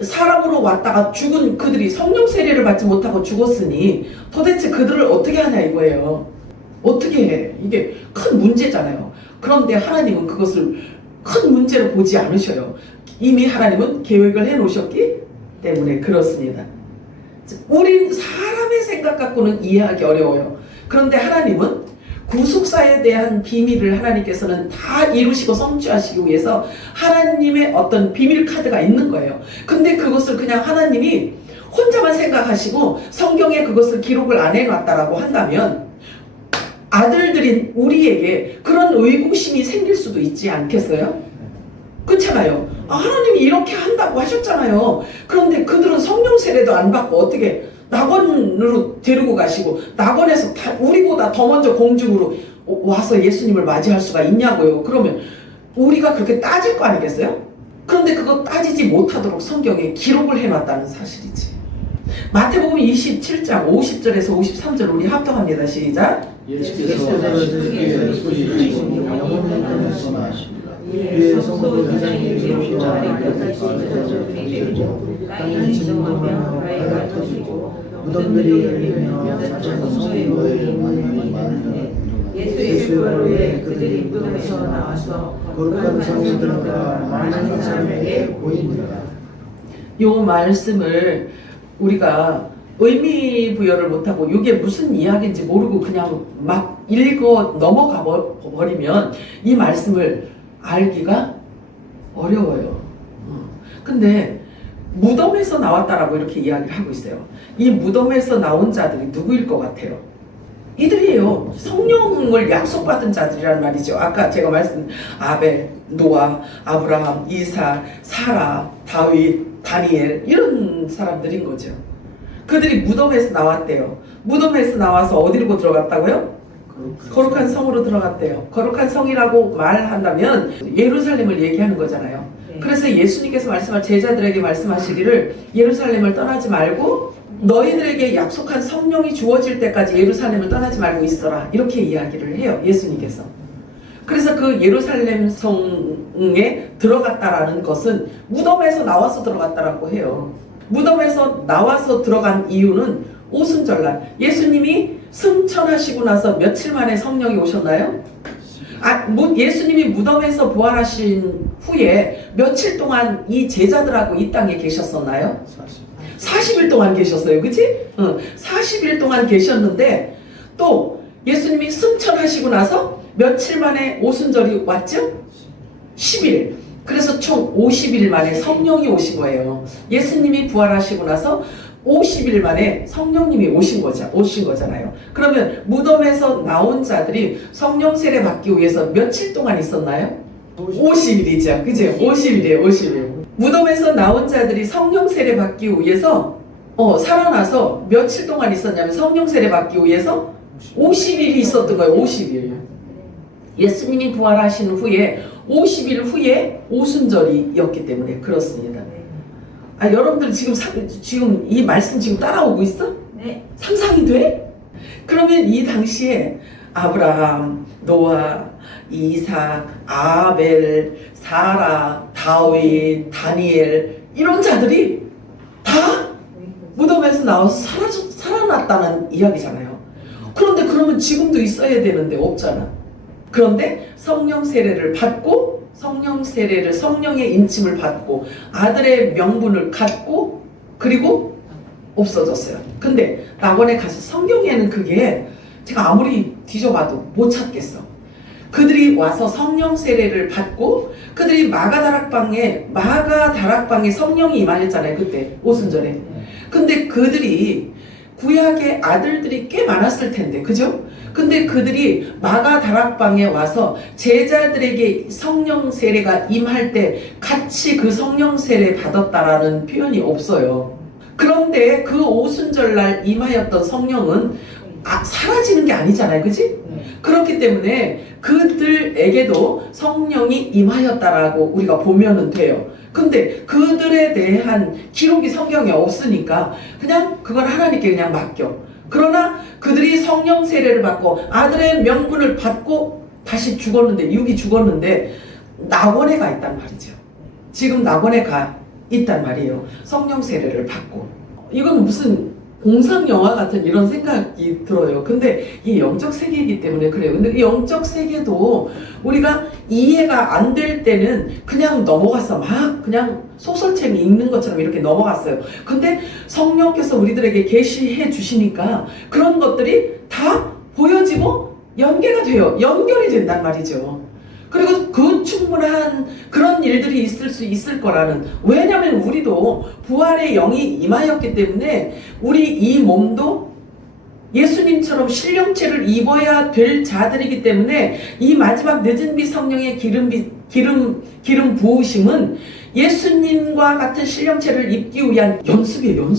사람으로 왔다가 죽은 그들이 성령 세례를 받지 못하고 죽었으니 도대체 그들을 어떻게 하냐 이거예요. 어떻게 해? 이게 큰 문제잖아요. 그런데 하나님은 그것을 큰 문제로 보지 않으셔요. 이미 하나님은 계획을 해 놓으셨기 때문에 그렇습니다. 우린 사람의 생각 갖고는 이해하기 어려워요. 그런데 하나님은 구속사에 대한 비밀을 하나님께서는 다 이루시고 성취하시기 위해서 하나님의 어떤 비밀 카드가 있는 거예요. 근데 그것을 그냥 하나님이 혼자만 생각하시고 성경에 그것을 기록을 안 해놨다라고 한다면 아들들인 우리에게 그런 의구심이 생길 수도 있지 않겠어요? 그렇잖아요. 하나님이 이렇게 한다고 하셨잖아요. 그런데 그들은 성령 세례도 안 받고 어떻게 낙원으로 데리고 가시고 낙원에서 우리보다 더 먼저 공중으로 와서 예수님을 맞이할 수가 있냐고요. 그러면 우리가 그렇게 따질 거 아니겠어요? 그런데 그거 따지지 못하도록 성경에 기록을 해놨다는 사실이지. 마태복음 27장 50절에서 53절 우리 합동합니다. 시작. 예수께서 저들에게 소리치고 영혼을 말씀하십니다. 이에 성도 회장이 예루살렘 아래까지 찢어지고 땅이 진동하며 바위가 터지고 무덤들이 열리며 사천 성도의 만남이 많으니 예수의 부활후에 그들이 무덤에서 나와서 거룩한 성에 들어가 많은 사람에게 보이니라. 요 말씀을 우리가 의미 부여를 못하고 이게 무슨 이야기인지 모르고 그냥 막 읽어 넘어가 버리면 이 말씀을 알기가 어려워요. 근데 무덤에서 나왔다라고 이렇게 이야기를 하고 있어요. 이 무덤에서 나온 자들이 누구일 것 같아요? 이들이에요. 성령을 약속받은 자들이란 말이죠. 아까 제가 말씀 아벨, 노아, 아브라함, 이삭, 사라, 다윗, 다니엘 이런 사람들인 거죠. 그들이 무덤에서 나왔대요. 무덤에서 나와서 어디로 들어갔다고요? 거룩한 성으로 들어갔대요. 거룩한 성이라고 말한다면 예루살렘을 얘기하는 거잖아요. 그래서 예수님께서 제자들에게 말씀하시기를 예루살렘을 떠나지 말고 너희들에게 약속한 성령이 주어질 때까지 예루살렘을 떠나지 말고 있어라. 이렇게 이야기를 해요. 예수님께서. 그래서 그 예루살렘 성에 들어갔다라는 것은 무덤에서 나와서 들어갔다라고 해요. 무덤에서 나와서 들어간 이유는 오순절날 예수님이 승천하시고 나서 며칠 만에 성령이 오셨나요? 예수님이 무덤에서 부활하신 후에 며칠 동안 이 제자들하고 이 땅에 계셨었나요? 40일 동안 계셨어요. 그치? 40일 동안 계셨는데 또 예수님이 승천하시고 나서 며칠 만에 오순절이 왔죠? 10일. 그래서 총 50일 만에 성령이 오신 거예요. 예수님이 부활하시고 나서 50일 만에 성령님이 오신 거잖아요. 그러면 무덤에서 나온 자들이 성령 세례 받기 위해서 며칠 동안 있었나요? 50일이죠. 그죠? 50일이에요. 50일. 무덤에서 나온 자들이 성령 세례 받기 위해서 살아나서 며칠 동안 있었냐면 성령 세례 받기 위해서 50일이 있었던 거예요. 50일. 예수님이 부활하신 후에 50일 후에 오순절이었기 때문에 그렇습니다. 여러분들 지금 이 말씀 지금 따라오고 있어? 네. 상상이 돼? 그러면 이 당시에 아브라함, 노아, 이삭, 아벨, 사라, 다윗, 다니엘 이런 자들이 다 무덤에서 나와서 살아났다는 이야기잖아요. 그런데 그러면 지금도 있어야 되는데 없잖아. 그런데 성령 세례를 받고 성령의 인침을 받고 아들의 명분을 갖고 그리고 없어졌어요. 근데 낙원에 가서 성경에는 그게 제가 아무리 뒤져봐도 못 찾겠어. 그들이 와서 성령 세례를 받고 그들이 마가다락방에 성령이 임하였잖아요. 그때 오순절에. 근데 그들이 구약의 아들들이 꽤 많았을 텐데, 그죠? 근데 그들이 마가다락방에 와서 제자들에게 성령 세례가 임할 때 같이 그 성령 세례 받았다라는 표현이 없어요. 그런데 그 오순절날 임하였던 성령은 사라지는 게 아니잖아요. 그지? 그렇기 때문에 그들에게도 성령이 임하였다라고 우리가 보면은 돼요. 근데 그들에 대한 기록이 성경에 없으니까 그냥 그건 하나님께 그냥 맡겨. 그러나 그들이 성령 세례를 받고 아들의 명분을 받고 다시 육이 죽었는데 낙원에 가 있단 말이죠. 지금 낙원에 가 있단 말이에요. 성령 세례를 받고. 이건 무슨 공상 영화 같은 이런 생각이 들어요. 근데 이 영적 세계이기 때문에 그래요. 근데 이 영적 세계도 우리가 이해가 안 될 때는 그냥 넘어갔어. 막 그냥 소설책 읽는 것처럼 이렇게 넘어갔어요. 근데 성령께서 우리들에게 계시해 주시니까 그런 것들이 다 보여지고 연계가 돼요. 연결이 된단 말이죠. 그리고 그 충분한 그런 일들이 있을 수 있을 거라는, 왜냐하면 우리도 부활의 영이 임하였기 때문에 우리 이 몸도 예수님처럼 신령체를 입어야 될 자들이기 때문에 이 마지막 늦은 비 성령의 기름 부으심은 예수님과 같은 신령체를 입기 위한 연습이에요.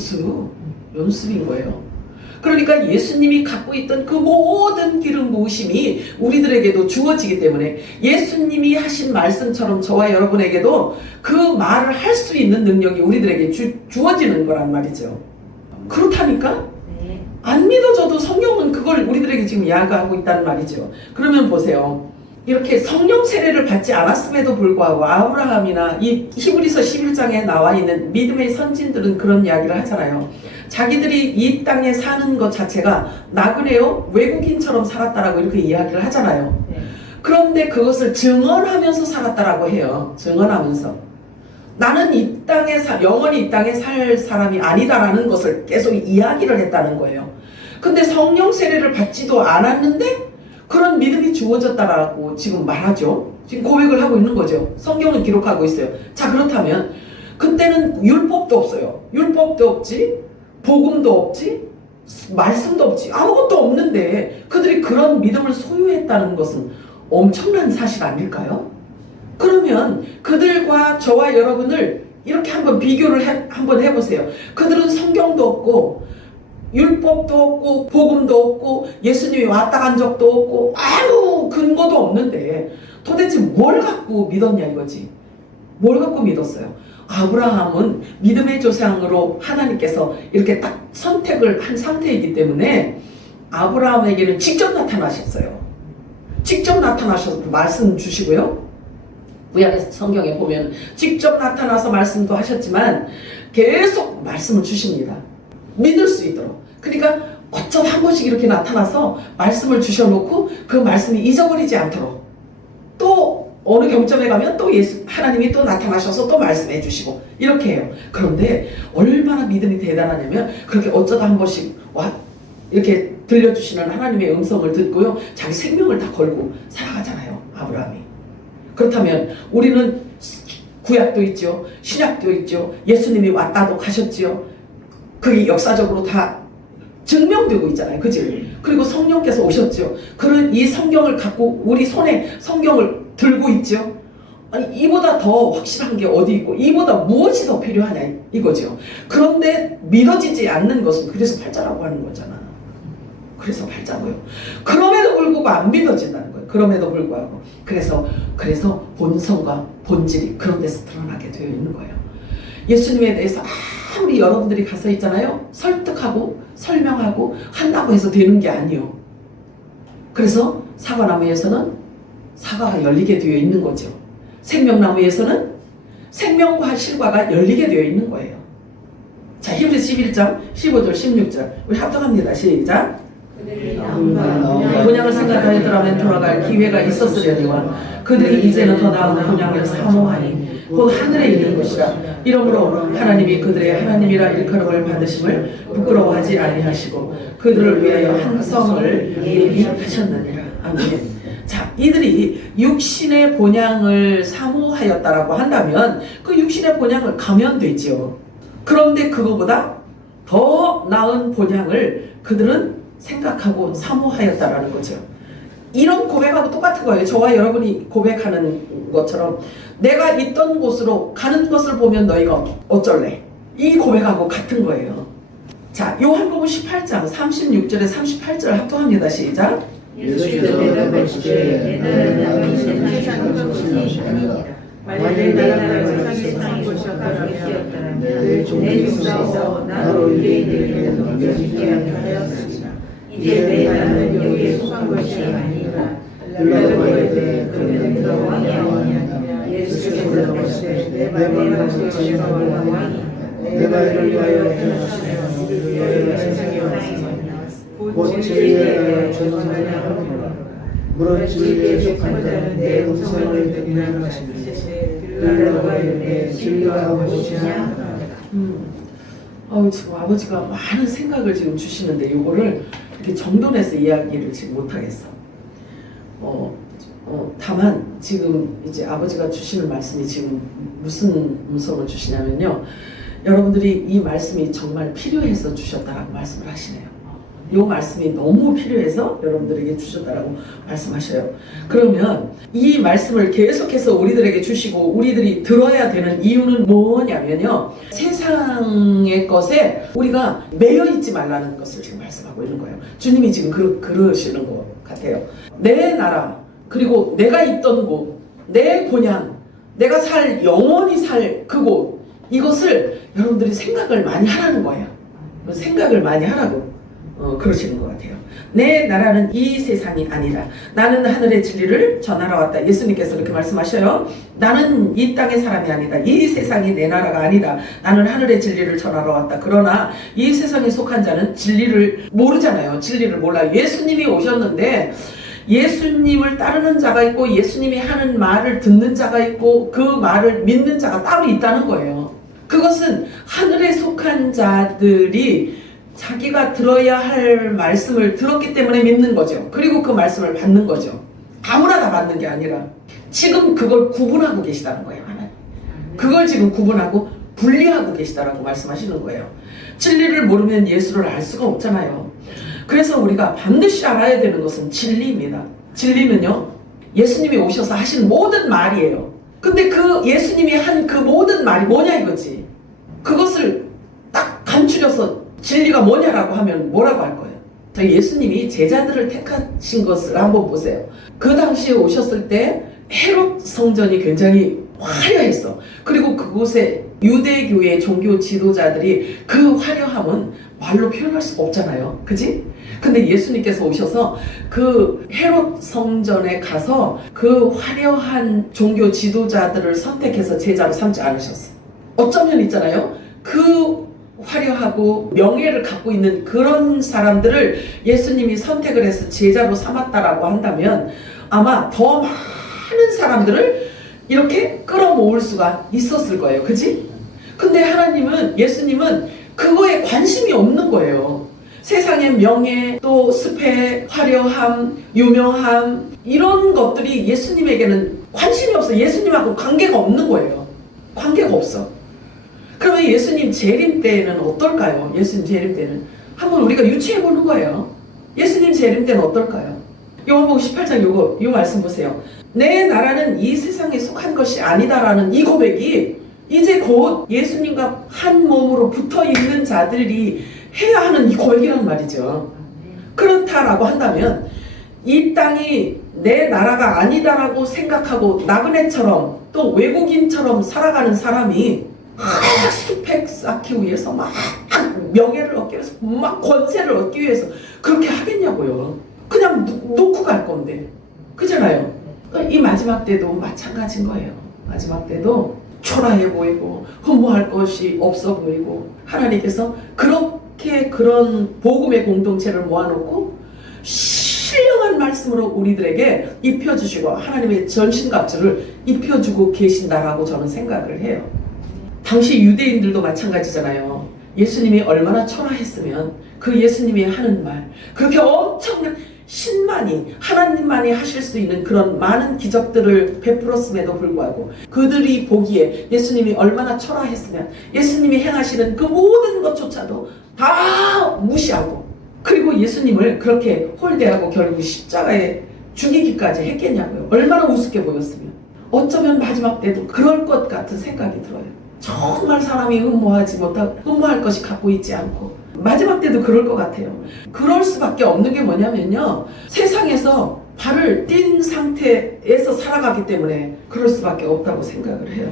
연습인 거예요. 그러니까 예수님이 갖고 있던 그 모든 기름 부으심이 우리들에게도 주어지기 때문에 예수님이 하신 말씀처럼 저와 여러분에게도 그 말을 할 수 있는 능력이 우리들에게 주어지는 거란 말이죠. 그렇다니까? 안 믿어져도 성경은 그걸 우리들에게 지금 이야기하고 있다는 말이죠. 그러면 보세요. 이렇게 성령 세례를 받지 않았음에도 불구하고 아브라함이나 이 히브리서 11장에 나와 있는 믿음의 선진들은 그런 이야기를 하잖아요. 자기들이 이 땅에 사는 것 자체가 나그네요 외국인처럼 살았다라고 이렇게 이야기를 하잖아요. 그런데 그것을 증언하면서 살았다라고 해요. 증언하면서. 나는 이 땅에 영원히 이 땅에 살 사람이 아니다라는 것을 계속 이야기를 했다는 거예요. 근데 성령 세례를 받지도 않았는데 그런 믿음이 주어졌다라고 지금 말하죠. 지금 고백을 하고 있는 거죠. 성경은 기록하고 있어요. 자, 그렇다면 그때는 율법도 없어요. 율법도 없지, 복음도 없지, 말씀도 없지, 아무것도 없는데 그들이 그런 믿음을 소유했다는 것은 엄청난 사실 아닐까요? 그러면 그들과 저와 여러분을 이렇게 한번 비교를 한번 해보세요. 그들은 성경도 없고 율법도 없고 복음도 없고 예수님이 왔다 간 적도 없고 아무 근거도 없는데 도대체 뭘 갖고 믿었냐 이거지. 뭘 갖고 믿었어요? 아브라함은 믿음의 조상으로 하나님께서 이렇게 딱 선택을 한 상태이기 때문에 아브라함에게는 직접 나타나셨어요. 직접 나타나셔서 말씀 주시고요. 구약의 성경에 보면 직접 나타나서 말씀도 하셨지만 계속 말씀을 주십니다. 믿을 수 있도록. 그러니까 어쩌다 한 번씩 이렇게 나타나서 말씀을 주셔놓고 그 말씀이 잊어버리지 않도록 또 어느 경점에 가면 또 하나님이 또 나타나셔서 또 말씀해 주시고 이렇게 해요. 그런데 얼마나 믿음이 대단하냐면 그렇게 어쩌다 한 번씩 이렇게 들려주시는 하나님의 음성을 듣고요. 자기 생명을 다 걸고 살아가잖아요. 아브라함이. 그렇다면 우리는 구약도 있죠. 신약도 있죠. 예수님이 왔다도 가셨지요. 그게 역사적으로 다 증명되고 있잖아요. 그지? 그리고 성령께서 오셨죠. 그런 이 성경을 갖고 우리 손에 성경을 들고 있죠. 아니 이보다 더 확실한 게 어디 있고 이보다 무엇이 더 필요하냐 이거죠. 그런데 믿어지지 않는 것은 그래서 팔자라고 하는 거잖아. 그래서 팔자고요. 그럼에도 불구하고 안 믿어진다는 거예요. 그럼에도 불구하고. 그래서 본성과 본질이 그런 데서 드러나게 되어 있는 거예요. 예수님에 대해서 아무리 여러분들이 가서 있잖아요. 설득하고 설명하고 한다고 해서 되는 게 아니에요. 그래서 사과나무에서는 사과가 열리게 되어 있는 거죠. 생명나무에서는 생명과 실과가 열리게 되어 있는 거예요. 자, 히브리서 11장 15절 16절 우리 합독합니다. 시작. 본향을 생각하였더라면 돌아갈 기회가 있었으려니와 그들이 이제는 더 나은 본향을 사모하니 곧 하늘에 있는 것이라. 이러므로 하나님이 그들의 하나님이라 일컬음을 받으심을 부끄러워하지 아니하시고 그들을 위하여 한 성을 예비하셨느니라. 아멘. 자, 이들이 육신의 본향을 사모하였다라고 한다면 그 육신의 본향을 가면 되지요. 그런데 그거보다 더 나은 본향을 그들은 생각하고 사모하였다라는 거죠. 이런 고백하고 똑같은 거예요. 저와 여러분이 고백하는 것처럼 내가 있던 곳으로 가는 것을 보면 너희가 어쩔래? 이 고백하고 같은 거예요. 자, 요한복음 18장 36절에 38절 합독합니다. 시작. 예수께서 대답하시되 나는 세상의 것이 아니라 만일 나라가 세상의 것이었다면 내 종들에서 나로 유대인들에게 넘겨지지 아니하였으리라. 이제 내 나는 여기에 속한 것이 아니라 빌라도에 대해 그는 더 왕이 아니냐. 예수께서 대답하시되 내 말을 하시기가 왕이 내가 이를 위하여 태어났으며 이를 위하여 세상에 왔으며 곧 진리에 대하여 전선하냐 하노라. 물론 진리에 속한 자는 내 음성을 듣는 것이니 빌라도가 이르되 진리가 무엇이냐 하더라. 지금 아버지가 많은 생각을 지금 주시는데 이거를 이렇게 정돈해서 이야기를 지금 못하겠어. 다만 지금 이제 아버지가 주시는 말씀이 지금 무슨 음성을 주시냐면요. 여러분들이 이 말씀이 정말 필요해서 주셨다라고 말씀을 하시네요. 이 말씀이 너무 필요해서 여러분들에게 주셨다라고 말씀하셔요. 그러면 이 말씀을 계속해서 우리들에게 주시고 우리들이 들어야 되는 이유는 뭐냐면요. 세상의 것에 우리가 매여 있지 말라는 것을 지금 말씀하고 있는 거예요. 주님이 지금 그러시는 것 같아요. 내 나라 그리고 내가 있던 곳, 내 본향, 내가 영원히 살 그곳 이것을 여러분들이 생각을 많이 하라는 거예요. 생각을 많이 하라고 그러시는 것 같아요. 내 나라는 이 세상이 아니라 나는 하늘의 진리를 전하러 왔다. 예수님께서 그렇게 말씀하셔요. 나는 이 땅의 사람이 아니다. 이 세상이 내 나라가 아니다. 나는 하늘의 진리를 전하러 왔다. 그러나 이 세상에 속한 자는 진리를 모르잖아요. 진리를 몰라요. 예수님이 오셨는데 예수님을 따르는 자가 있고 예수님이 하는 말을 듣는 자가 있고 그 말을 믿는 자가 따로 있다는 거예요. 그것은 하늘에 속한 자들이 자기가 들어야 할 말씀을 들었기 때문에 믿는 거죠. 그리고 그 말씀을 받는 거죠. 아무나 다 받는 게 아니라 지금 그걸 구분하고 계시다는 거예요. 하나님. 그걸 지금 구분하고 분리하고 계시다라고 말씀하시는 거예요. 진리를 모르면 예수를 알 수가 없잖아요. 그래서 우리가 반드시 알아야 되는 것은 진리입니다. 진리는요, 예수님이 오셔서 하신 모든 말이에요. 근데 그 예수님이 한 그 모든 말이 뭐냐 이거지. 그것을 딱 간추려서 진리가 뭐냐라고 하면 뭐라고 할 거예요? 자, 예수님이 제자들을 택하신 것을 한번 보세요. 그 당시에 오셨을 때 헤롯 성전이 굉장히 화려했어. 그리고 그곳에 유대교의 종교 지도자들이 그 화려함은 말로 표현할 수가 없잖아요. 그지? 근데 예수님께서 오셔서 그 헤롯 성전에 가서 그 화려한 종교 지도자들을 선택해서 제자로 삼지 않으셨어. 어쩌면 있잖아요. 그 화려하고 명예를 갖고 있는 그런 사람들을 예수님이 선택을 해서 제자로 삼았다라고 한다면 아마 더 많은 사람들을 이렇게 끌어모을 수가 있었을 거예요. 그지? 근데 하나님은, 예수님은 그거에 관심이 없는 거예요. 세상의 명예, 또 스펙, 화려함, 유명함, 이런 것들이 예수님에게는 관심이 없어. 예수님하고 관계가 없는 거예요. 관계가 없어. 그러면 예수님 재림 때는 어떨까요? 예수님 재림 때는 한번 우리가 유추해 보는 거예요. 예수님 재림 때는 어떨까요? 요한복음 18장 요 말씀 보세요. 내 나라는 이 세상에 속한 것이 아니다라는 이 고백이 이제 곧 예수님과 한 몸으로 붙어 있는 자들이 해야 하는 이 고백이란 말이죠. 그렇다라고 한다면 이 땅이 내 나라가 아니다라고 생각하고 나그네처럼 또 외국인처럼 살아가는 사람이 막 스펙 쌓기 위해서 막 명예를 얻기 위해서 막 권세를 얻기 위해서 그렇게 하겠냐고요. 그냥 놓고 갈 건데. 그잖아요. 이 마지막 때도 마찬가지인 거예요. 마지막 때도 초라해 보이고 흠모할 것이 없어 보이고 하나님께서 그렇게 그런 복음의 공동체를 모아놓고 신령한 말씀으로 우리들에게 입혀주시고 하나님의 전신갑주를 입혀주고 계신다라고 저는 생각을 해요. 당시 유대인들도 마찬가지잖아요. 예수님이 얼마나 초라했으면 그 예수님이 하는 말, 그렇게 엄청난 신만이, 하나님만이 하실 수 있는 그런 많은 기적들을 베풀었음에도 불구하고 그들이 보기에 예수님이 얼마나 초라했으면 예수님이 행하시는 그 모든 것조차도 다 무시하고 그리고 예수님을 그렇게 홀대하고 결국 십자가에 죽이기까지 했겠냐고요. 얼마나 우습게 보였으면. 어쩌면 마지막 때도 그럴 것 같은 생각이 들어요. 정말 사람이 흠모할 것이 갖고 있지 않고 마지막 때도 그럴 것 같아요. 그럴 수밖에 없는 게 뭐냐면요, 세상에서 발을 띈 상태에서 살아가기 때문에 그럴 수밖에 없다고 생각을 해요.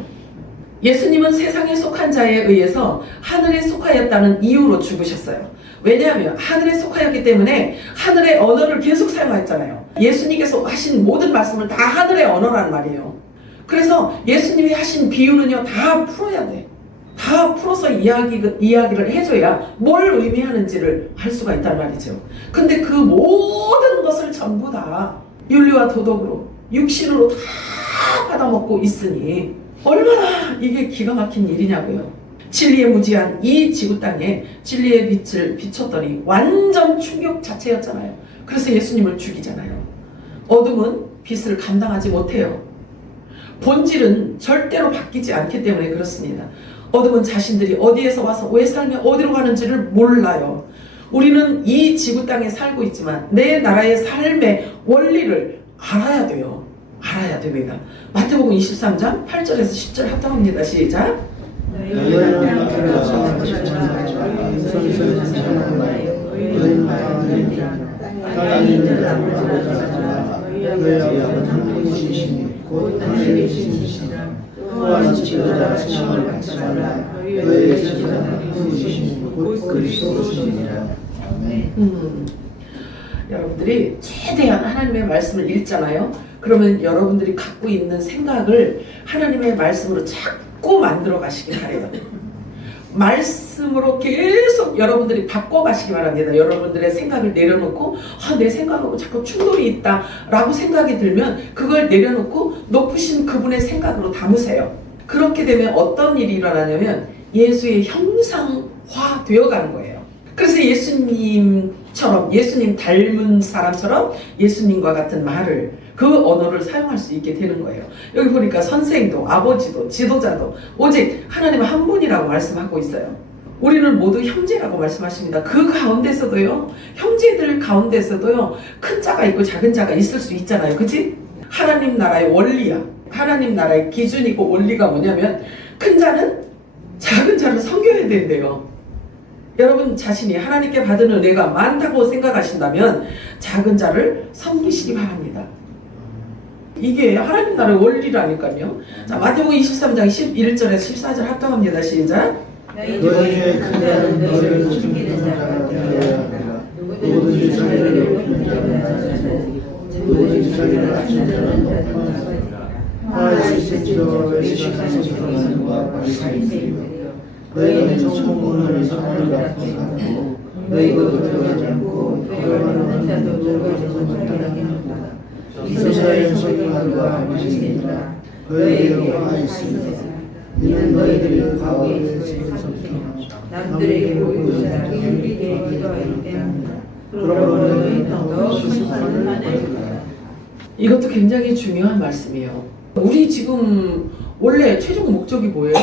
예수님은 세상에 속한 자에 의해서 하늘에 속하였다는 이유로 죽으셨어요. 왜냐하면 하늘에 속하였기 때문에 하늘의 언어를 계속 사용했잖아요. 예수님께서 하신 모든 말씀을 다 하늘의 언어란 말이에요. 그래서 예수님이 하신 비유는요, 다 풀어야 돼. 다 풀어서 이야기를 해줘야 뭘 의미하는지를 알 수가 있단 말이죠. 근데 그 모든 것을 전부 다 윤리와 도덕으로, 육신으로 다 받아먹고 있으니 얼마나 이게 기가 막힌 일이냐고요. 진리에 무지한 이 지구 땅에 진리의 빛을 비췄더니 완전 충격 자체였잖아요. 그래서 예수님을 죽이잖아요. 어둠은 빛을 감당하지 못해요. 본질은 절대로 바뀌지 않기 때문에 그렇습니다. 어둠은 자신들이 어디에서 와서 왜 살며 어디로 가는지를 몰라요. 우리는 이 지구 땅에 살고 있지만 내 나라의 삶의 원리를 알아야 돼요. 알아야 됩니다. 마태복음 23장 8절에서 10절 합당합니다. 시작. 곧 하늘에 계시니시라. 또한 지도자 시험을 받지 말라. 너희의 제자는 그분이시니 곧 그리스도시니라. 여러분들이 최대한 하나님의 말씀을 읽잖아요. 그러면 여러분들이 갖고 있는 생각을 하나님의 말씀으로 자꾸 만들어 가시기 바래요. 말씀으로 계속 여러분들이 바꿔가시기 바랍니다. 여러분들의 생각을 내려놓고 내 생각하고 자꾸 충돌이 있다 라고 생각이 들면 그걸 내려놓고 높으신 그분의 생각으로 담으세요. 그렇게 되면 어떤 일이 일어나냐면 예수의 형상화 되어가는 거예요. 그래서 예수님처럼, 예수님 닮은 사람처럼 예수님과 같은 말을, 그 언어를 사용할 수 있게 되는 거예요. 여기 보니까 선생도, 아버지도, 지도자도 오직 하나님 한 분이라고 말씀하고 있어요. 우리는 모두 형제라고 말씀하십니다. 그 가운데서도요, 형제들 가운데서도요, 큰 자가 있고 작은 자가 있을 수 있잖아요. 그치? 하나님 나라의 원리야. 하나님 나라의 기준이고 원리가 뭐냐면 큰 자는 작은 자를 섬겨야 된대요. 여러분 자신이 하나님께 받은 은혜가 많다고 생각하신다면 작은 자를 섬기시기 바랍니다. 이게 하나님 나라의 원리라니까요. 자, 마태복음 23장 11절에서 14절 합동합니다. 시작. 너희의 큰 자는 너희를 숨기는 자가 되어야 하리라. 누구든지 자기를 높이는 자는 낮아지고 누구든지 자기를 낮춘 자는 높아지리라. 화에 있을지도 외식하는 사람과 바리새인들이여, 너희는 천국문을 선을 갖고 닫고 너희도 들어가지 않고 들어가는 자도 들어가지 못하게 하는구나. 이스라엘 소유하과 바리새인들아, 너희에게 화가 있으며 이는 너희들이 가운데서 남들에게 보이고자 윤리게 기도하기 때문이다. 그러므로 너희는 더 심판을 받을 거야. 이것도 굉장히 중요한 말씀이에요. 우리 지금 원래 최종 목적이 뭐예요?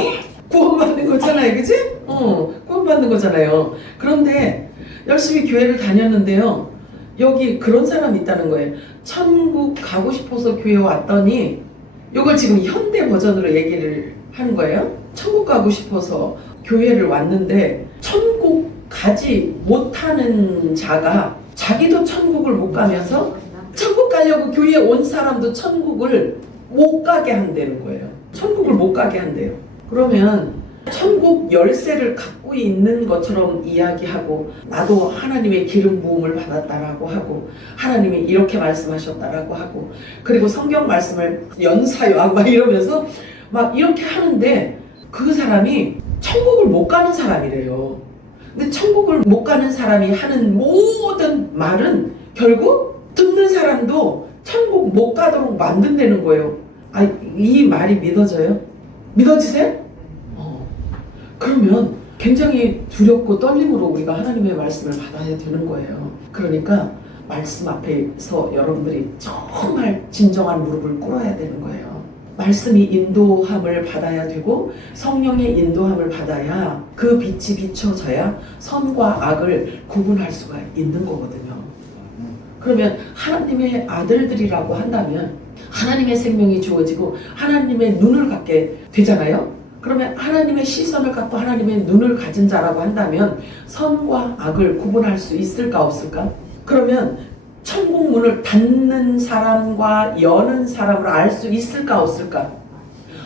구원받는 거잖아요. 그치? 구원받는 거잖아요. 그런데 열심히 교회를 다녔는데요, 여기 그런 사람이 있다는 거예요. 천국 가고 싶어서 교회 왔더니, 이걸 지금 현대 버전으로 얘기를 하는 거예요. 천국 가고 싶어서 교회를 왔는데 천국 가지 못하는 자가 자기도 천국을 못 가면서 천국 가려고 교회에 온 사람도 천국을 못 가게 한다는 거예요. 천국을 못 가게 한대요. 그러면 천국 열쇠를 갖고 있는 것처럼 이야기하고, 나도 하나님의 기름 부음을 받았다라고 하고, 하나님이 이렇게 말씀하셨다라고 하고, 그리고 성경 말씀을 연사요하고 막 이러면서 막 이렇게 하는데 그 사람이 천국을 못 가는 사람이래요. 근데 천국을 못 가는 사람이 하는 모든 말은 결국 듣는 사람도 천국 못 가도록 만든다는 거예요. 이 말이 믿어져요? 믿어지세요? 그러면 굉장히 두렵고 떨림으로 우리가 하나님의 말씀을 받아야 되는 거예요. 그러니까 말씀 앞에서 여러분들이 정말 진정한 무릎을 꿇어야 되는 거예요. 말씀이 인도함을 받아야 되고 성령의 인도함을 받아야 그 빛이 비춰져야 선과 악을 구분할 수가 있는 거거든요. 그러면 하나님의 아들들이라고 한다면 하나님의 생명이 주어지고 하나님의 눈을 갖게 되잖아요. 그러면 하나님의 시선을 갖고 하나님의 눈을 가진 자라고 한다면 선과 악을 구분할 수 있을까 없을까? 그러면 천국 문을 닫는 사람과 여는 사람을 알 수 있을까 없을까?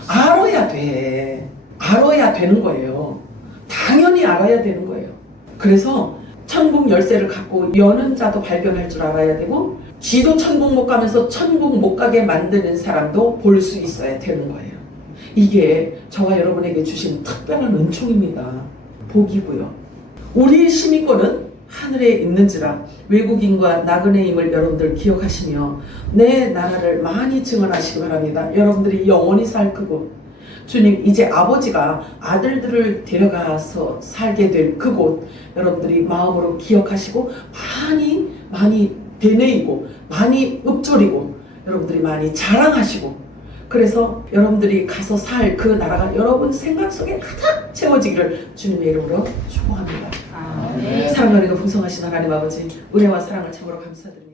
알아야 돼. 알아야 되는 거예요. 당연히 알아야 되는 거예요. 그래서 천국 열쇠를 갖고 여는 자도 발견할 줄 알아야 되고, 지도 천국 못 가면서 천국 못 가게 만드는 사람도 볼 수 있어야 되는 거예요. 이게 저와 여러분에게 주신 특별한 은총입니다. 복이고요. 우리의 시민권은 하늘에 있는지라 외국인과 나그네임을 여러분들 기억하시며 내 나라를 많이 증언하시기 바랍니다. 여러분들이 영원히 살 크고, 주님 이제 아버지가 아들들을 데려가서 살게 될 그곳 여러분들이 마음으로 기억하시고 많이 되뇌이고 많이 읊조리고 여러분들이 많이 자랑하시고, 그래서 여러분들이 가서 살 그 나라가 여러분 생각 속에 가득 채워지기를 주님의 이름으로 축복합니다. 아멘. 사랑하는 풍성하신 하나님 아버지, 은혜와 사랑을 참으로 감사드립니다.